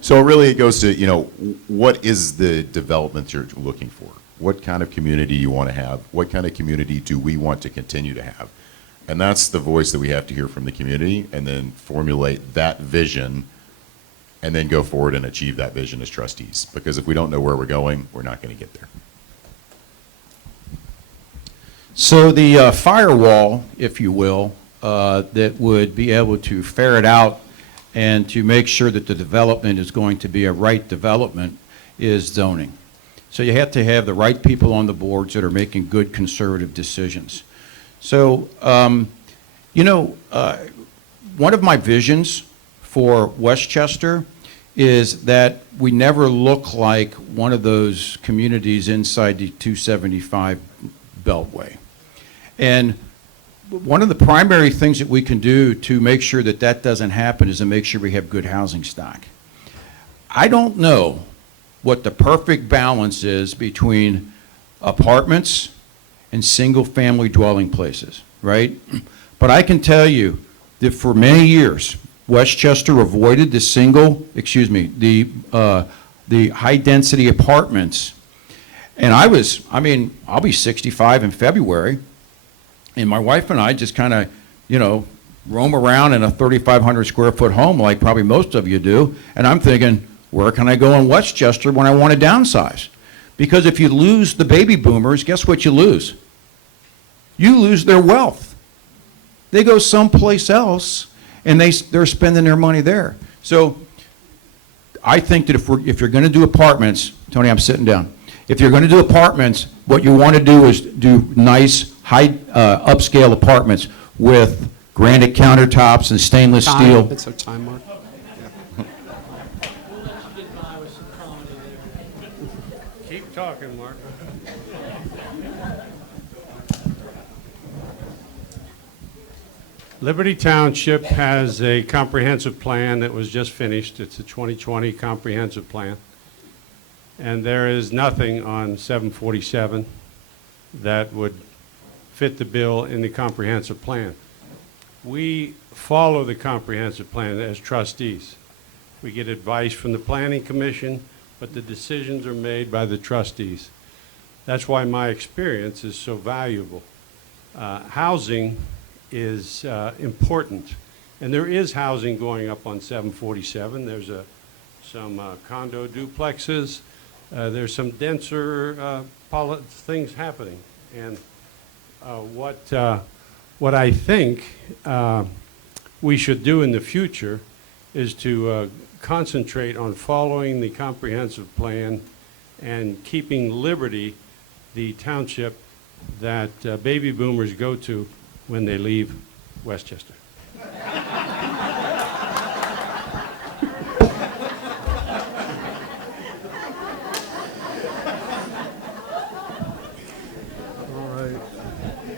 So really it goes to, what is the development you're looking for? What kind of community you want to have? What kind of community do we want to continue to have? And that's the voice that we have to hear from the community, and then formulate that vision, and then go forward and achieve that vision as trustees. Because if we don't know where we're going, we're not going to get there. So the firewall, if you will, that would be able to ferret out and to make sure that the development is going to be a right development is zoning. So you have to have the right people on the boards that are making good conservative decisions. So, one of my visions for Westchester is that we never look like one of those communities inside the 275 Beltway. And one of the primary things that we can do to make sure that that doesn't happen is to make sure we have good housing stock. I don't know what the perfect balance is between apartments and single-family dwelling places, right? But I can tell you that for many years, Westchester avoided the high-density apartments. And I'll be 65 in February, and my wife and I just kind of, roam around in a 3,500 square foot home like probably most of you do, and I'm thinking, where can I go in Westchester when I want to downsize? Because if you lose the baby boomers, guess what you lose? You lose their wealth. They go someplace else, and they're spending their money there. So I think that if you're going to do apartments, Tony, I'm sitting down. If you're going to do apartments, what you want to do is do nice, high, upscale apartments with granite countertops and stainless steel. It's a time mark. Keep talking, Mark. Liberty Township has a comprehensive plan that was just finished. It's a 2020 comprehensive plan. And there is nothing on 747 that would fit the bill in the comprehensive plan. We follow the comprehensive plan as trustees. We get advice from the Planning Commission, but the decisions are made by the trustees. That's why my experience is so valuable. Housing is important, and there is housing going up on 747. There's some condo duplexes. There's some denser things happening, and what I think we should do in the future is to concentrate on following the comprehensive plan and keeping Liberty the township that baby boomers go to when they leave Westchester.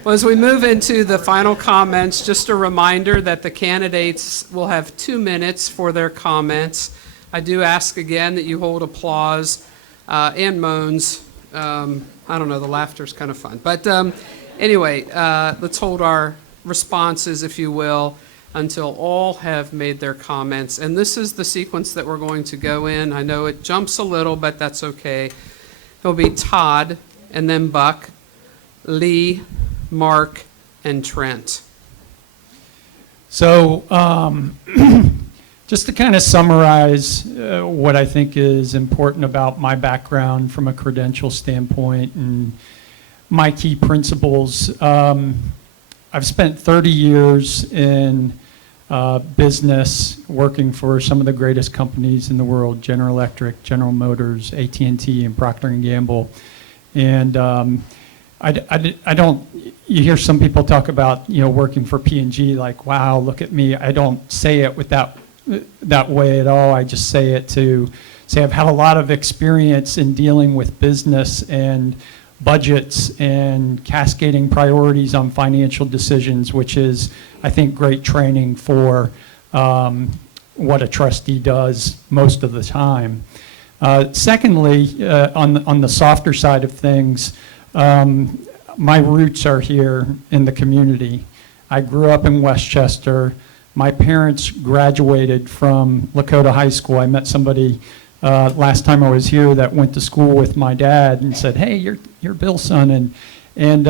Well, as we move into the final comments, just a reminder that the candidates will have 2 minutes for their comments. I do ask again that you hold applause and moans. I don't know, the laughter's kind of fun. But anyway, let's hold our responses, if you will, until all have made their comments. And this is the sequence that we're going to go in. I know it jumps a little, but that's okay. It'll be Todd, and then Buck, Lee, Mark, and Trent. So just to kind of summarize what I think is important about my background from a credential standpoint and my key principles, I've spent 30 years in business working for some of the greatest companies in the world, General Electric, General Motors, AT&T, and Procter & Gamble. And I don't, you hear some people talk about, working for P&G, like, wow, look at me. I don't say it with that way at all. I just say it to say I've had a lot of experience in dealing with business and budgets and cascading priorities on financial decisions, which is, I think, great training for what a trustee does most of the time. Secondly, on the softer side of things, my roots are here in the community. I grew up in Westchester. My parents graduated from Lakota High School. I met somebody last time I was here that went to school with my dad and said, hey, you're Bill's son. And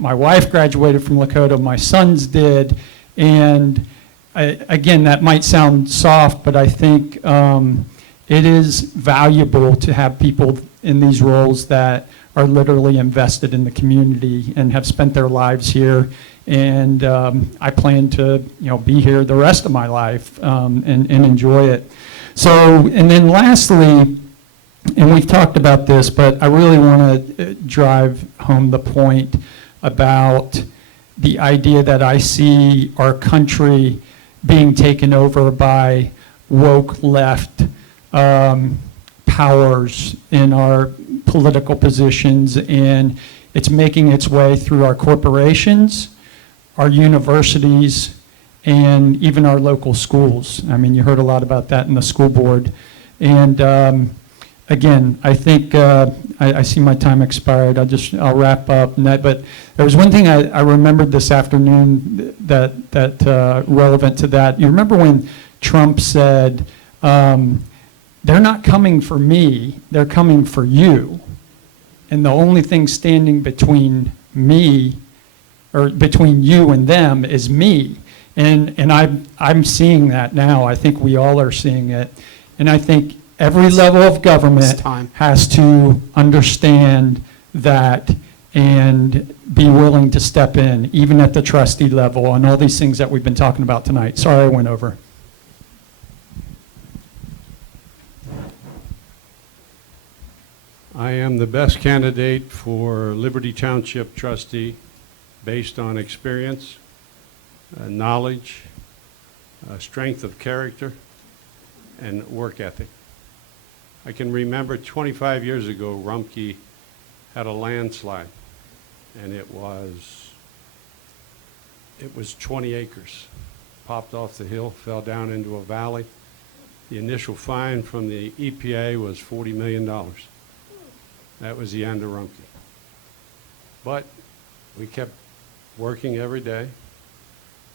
my wife graduated from Lakota. My sons did. And again, that might sound soft, but I think it is valuable to have people in these roles that are literally invested in the community and have spent their lives here. And I plan to, be here the rest of my life and enjoy it. So, and then lastly, and we've talked about this, but I really want to drive home the point about the idea that I see our country being taken over by woke left powers in our political positions, and it's making its way through our corporations, our universities, and even our local schools. I mean, you heard a lot about that in the school board. And again, I think I see my time expired. I'll wrap up. But there was one thing I remembered this afternoon that relevant to that. You remember when Trump said, "They're not coming for me, they're coming for you, and the only thing standing between me, or between you and them, is me." And I'm seeing that now. I think we all are seeing it. And I think every level of government has to understand that and be willing to step in, even at the trustee level, on all these things that we've been talking about tonight. Sorry I went over. I am the best candidate for Liberty Township trustee based on experience, knowledge, strength of character, and work ethic. I can remember 25 years ago, Rumpke had a landslide, and it was 20 acres. Popped off the hill, fell down into a valley. The initial fine from the EPA was $40 million. That was the end of Rumpke. But we kept working every day.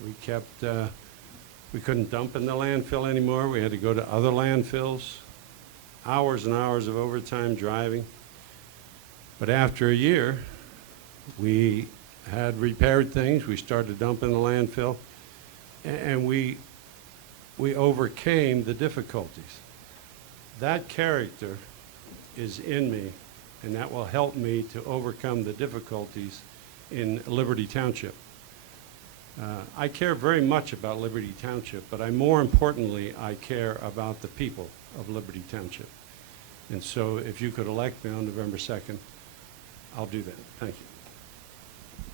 We couldn't dump in the landfill anymore. We had to go to other landfills. Hours and hours of overtime driving. But after a year, we had repaired things. We started dumping the landfill, and we overcame the difficulties. That character is in me, and that will help me to overcome the difficulties in Liberty Township. I care very much about Liberty Township, but more importantly, I care about the people of Liberty Township. And so if you could elect me on November 2nd, I'll do that. Thank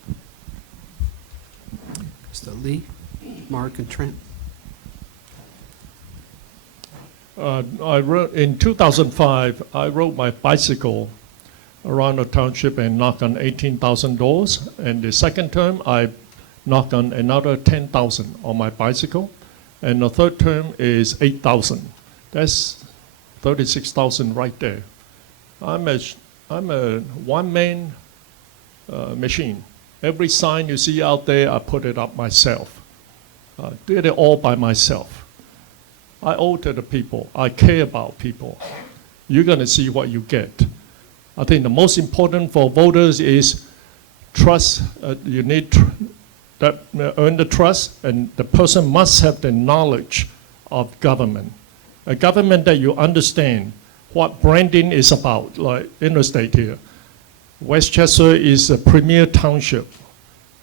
you. Mr. Lee, Mark, and Trent. In 2005, I rode my bicycle around the township and knocked on 18,000 doors. And the second term, I knocked on another 10,000 on my bicycle. And the third term is 8,000. That's 36,000 right there. I'm a one-man machine. Every sign you see out there, I put it up myself. I did it all by myself. I owe to the people. I care about people. You're going to see what you get. I think the most important for voters is trust. You need that earn the trust, and the person must have the knowledge of government. A government that you understand what branding is about, like interstate here. Westchester is a premier township.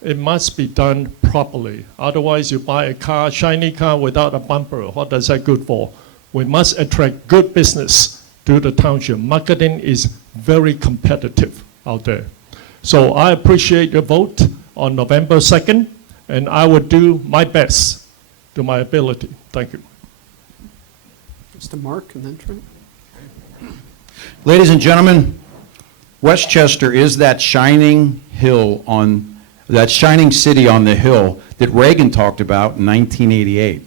It must be done properly. Otherwise, you buy a car, shiny car without a bumper. What does that good for? We must attract good business to the township. Marketing is very competitive out there. So I appreciate your vote on November 2nd, and I will do my best to my ability. Thank you. Mr. Mark, and then Trent. Ladies and gentlemen, Westchester is that shining hill that shining city on the hill that Reagan talked about in 1988.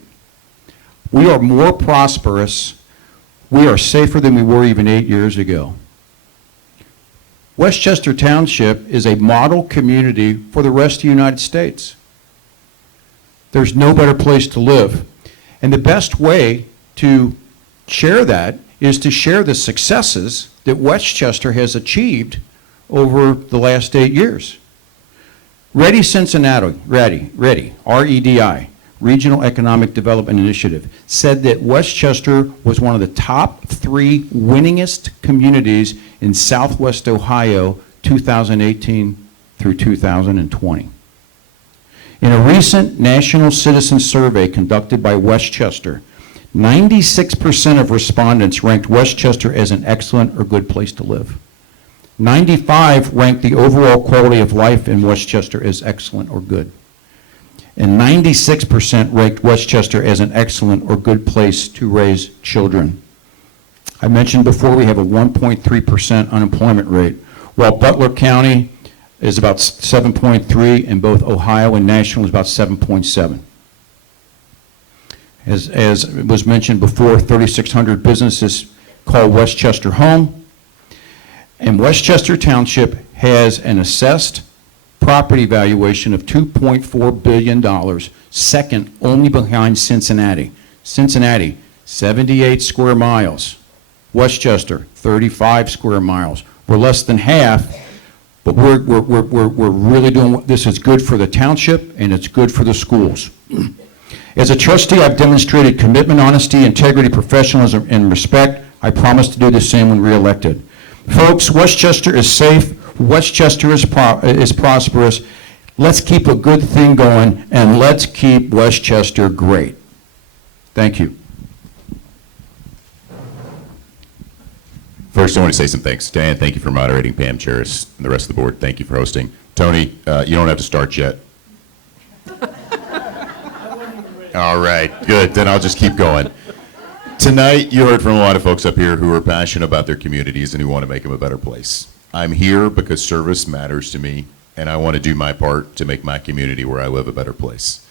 We are more prosperous. We are safer than we were even 8 years ago. Westchester Township is a model community for the rest of the United States. There's no better place to live. And the best way to share that is to share the successes that Westchester has achieved over the last 8 years. Ready Cincinnati, REDI, Regional Economic Development Initiative, said that Westchester was one of the top 3 winningest communities in Southwest Ohio 2018 through 2020. In a recent national citizen survey conducted by Westchester, 96% of respondents ranked Westchester as an excellent or good place to live. 95 ranked the overall quality of life in Westchester as excellent or good. And 96% ranked Westchester as an excellent or good place to raise children. I mentioned before we have a 1.3% unemployment rate, while Butler County is about 7.3, and both Ohio and national is about 7.7. As was mentioned before, 3,600 businesses call Westchester home. And Westchester Township has an assessed property valuation of $2.4 billion, second only behind Cincinnati. Cincinnati, 78 square miles. Westchester, 35 square miles. We're less than half, but we're really doing, this is good for the township and it's good for the schools. As a trustee, I've demonstrated commitment, honesty, integrity, professionalism, and respect. I promise to do the same when reelected. Folks, Westchester is safe. Westchester is prosperous. Let's keep a good thing going, and let's keep Westchester great. Thank you. First, I want to say some thanks. Dan, thank you for moderating. Pam, Charis, and the rest of the board, thank you for hosting. Tony, you don't have to start yet. All right, good. Then I'll just keep going. Tonight, you heard from a lot of folks up here who are passionate about their communities and who want to make them a better place. I'm here because service matters to me, and I want to do my part to make my community where I live a better place.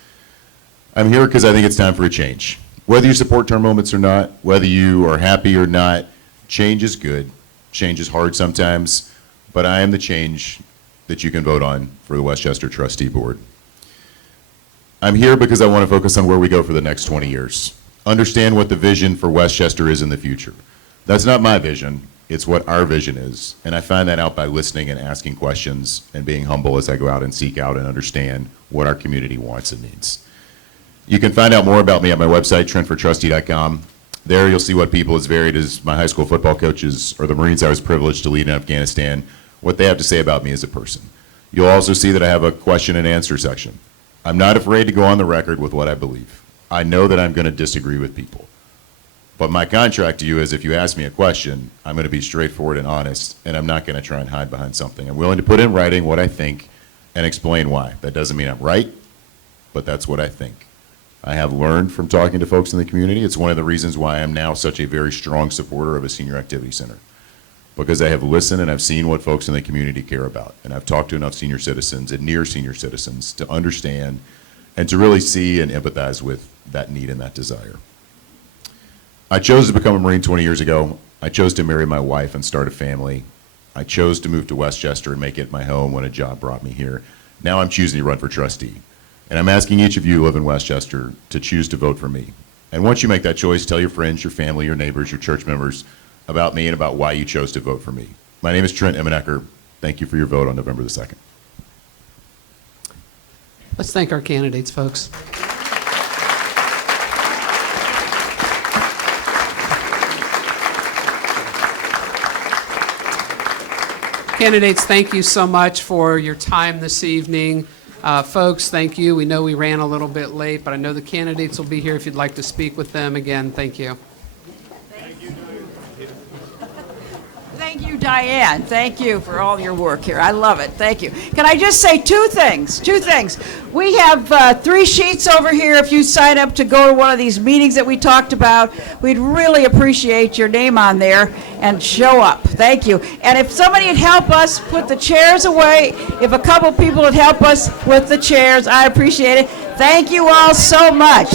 I'm here because I think it's time for a change. Whether you support term limits or not, whether you are happy or not, change is good. Change is hard sometimes, but I am the change that you can vote on for the Westchester Trustee Board. I'm here because I want to focus on where we go for the next 20 years. Understand what the vision for Westchester is in the future. That's not my vision, it's what our vision is. And I find that out by listening and asking questions and being humble as I go out and seek out and understand what our community wants and needs. You can find out more about me at my website, trentfortrustee.com. There you'll see what people as varied as my high school football coaches or the Marines I was privileged to lead in Afghanistan, what they have to say about me as a person. You'll also see that I have a question and answer section. I'm not afraid to go on the record with what I believe. I know that I'm going to disagree with people. But my contract to you is if you ask me a question, I'm going to be straightforward and honest, and I'm not going to try and hide behind something. I'm willing to put in writing what I think and explain why. That doesn't mean I'm right, but that's what I think. I have learned from talking to folks in the community. It's one of the reasons why I'm now such a very strong supporter of a senior activity center. Because I have listened and I've seen what folks in the community care about. And I've talked to enough senior citizens and near senior citizens to understand and to really see and empathize with that need and that desire. I chose to become a Marine 20 years ago. I chose to marry my wife and start a family. I chose to move to Westchester and make it my home when a job brought me here. Now I'm choosing to run for trustee. And I'm asking each of you who live in Westchester to choose to vote for me. And once you make that choice, tell your friends, your family, your neighbors, your church members about me and about why you chose to vote for me. My name is Trent Emmenecker. Thank you for your vote on November the 2nd. Let's thank our candidates, folks. Candidates, thank you so much for your time this evening. Folks, thank you. We know we ran a little bit late, but I know the candidates will be here if you'd like to speak with them. Again, thank you. Thank you, Diane. Thank you for all your work here. I love it. Thank you. Can I just say two things? We have 3 sheets over here. If you sign up to go to one of these meetings that we talked about, we'd really appreciate your name on there and show up. Thank you. And if somebody would help us put the chairs away, if a couple people would help us with the chairs, I appreciate it. Thank you all so much.